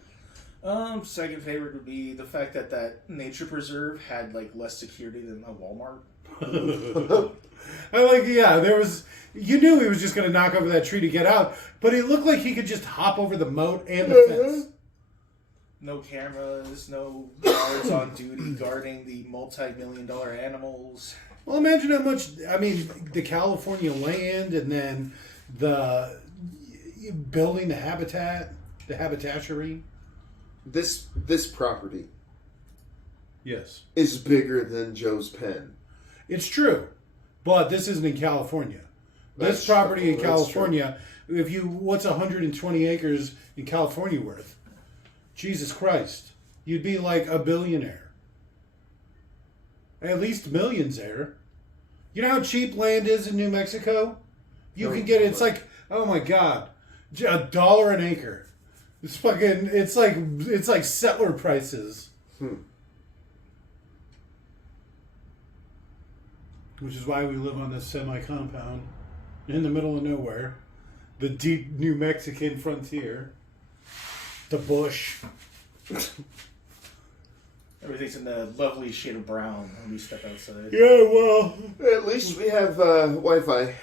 Second favorite would be the fact that nature preserve had like less security than a Walmart. There was. You knew he was just going to knock over that tree to get out, but it looked like he could just hop over the moat and the fence. No cameras, no guards on duty guarding the multi-million-dollar animals. Well, imagine how much. I mean, the California land, and then the building the habitat, the habitationary. This property Yes, is bigger than Joe's pen. it's true, but this isn't in California. This property in That's California, what's 120 acres in California worth? Jesus Christ. You'd be like a billionaire. At least millions there. You know how cheap land is in New Mexico? You can get it. It's like, oh my God, $1 an acre. It's fucking. It's like settler prices. Which is why we live on this semi-compound in the middle of nowhere, the deep New Mexican frontier, the bush. Everything's in the lovely shade of brown when we step outside. Yeah, well, At least we have Wi-Fi.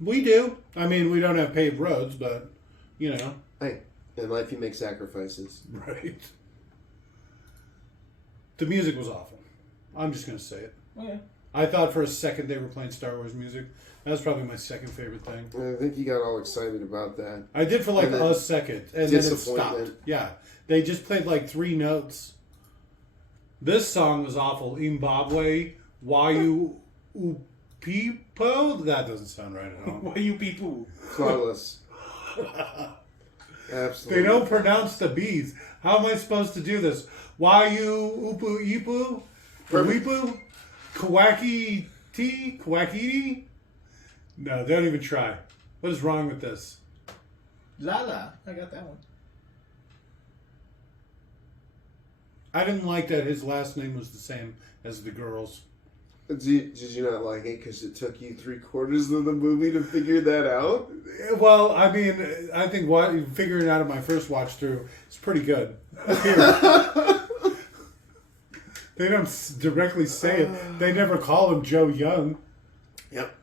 we do. I mean, we don't have paved roads, but you know, Hey, in life you make sacrifices. right? The music was awful. I'm just gonna say it. Oh, yeah. I thought for a second they were playing Star Wars music. That was probably my second favorite thing. I think you got all excited about that. I did for like And then a second, and then it stopped. disappointment. Yeah, they just played like 3 notes. This song was awful. Zimbabwe, Wayu Upipo. That doesn't sound right at all. What you people? Flawless. Absolutely. They don't pronounce the B's. How am I supposed to do this? Wayu Upu Ipu? Wipu? Kawaki T? Kawakiti? No, don't even try. What is wrong with this? Lala. I got that one. I didn't like that his last name was the same as the girl's. Did you not like it because it took you 3/4 of the movie to figure that out? Well, I mean, I think figuring it out of my first watch through is pretty good. They don't directly say it. They never call him Joe Young. Yep.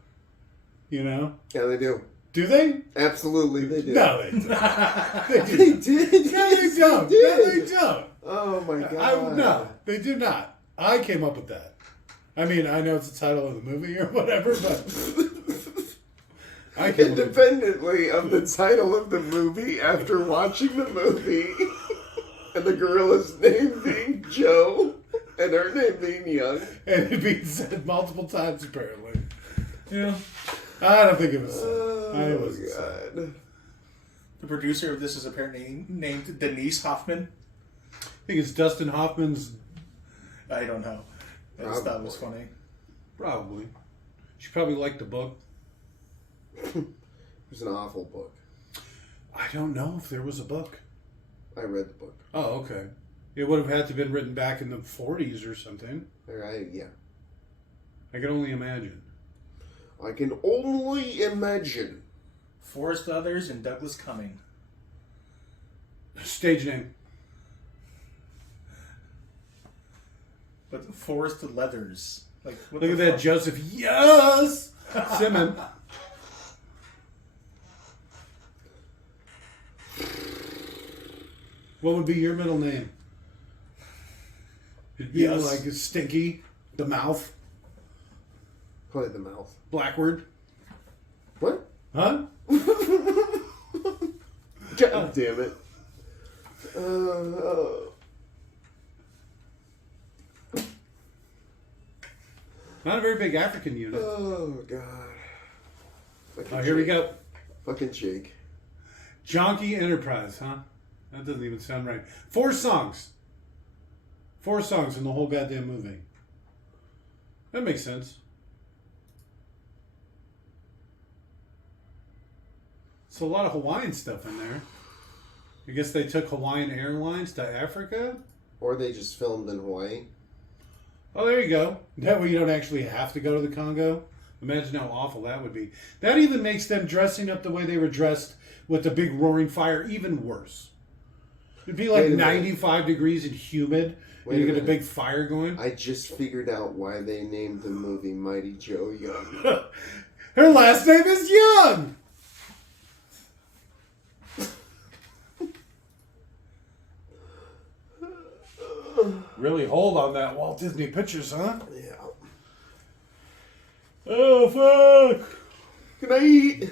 You know? Yeah, they do. Do they? Absolutely, they do. No, they don't. They did. No, they don't. They No, did. they don't. Oh my god. No, they do not. I came up with that. I mean, I know it's the title of the movie or whatever, but I came up with Independently of the title of the movie, after watching the movie, and the girl is named being Joe, and her name being Young. and it being said multiple times apparently. Yeah. I don't think it was. I Oh wasn't. god. The producer of this is apparently named Denise Hoffman. I think it's Dustin Hoffman's. I don't know. I just thought it was funny. Probably. She probably liked the book. It was an awful book. I don't know if there was a book. I read the book. Oh, okay. It would have had to have been written back in the 40s or something. Yeah. I can only imagine. I can only imagine. Forrest Others and Douglas Cumming. Stage name. But Forrest Leathers. Like, what Look the at that, fuck? Joseph. Yes! Simon. What would be your middle name? It'd be Yes. like Stinky, the mouth, Probably the mouth. Blackward. What? Huh? God damn it. Not a very big African unit. Oh god. Fucking Oh, here we Jake. go. Fucking Jake. Jonky Enterprise, huh? That doesn't even sound right. 4 songs. 4 songs in the whole goddamn movie. That makes sense. It's a lot of Hawaiian stuff in there. I guess they took Hawaiian Airlines to Africa? Or they just filmed in Hawaii. Oh, there you go. That way you don't actually have to go to the Congo. Imagine how awful that would be. That even makes them dressing up the way they were dressed with the big roaring fire even worse. It'd be like Wait a minute. 95 degrees and humid, Wait and you a get a minute. big fire going. I just figured out why they named the movie Mighty Joe Young. Her last name is Young! Really hold on that Walt Disney Pictures, huh? Yeah. Oh, fuck! Good night.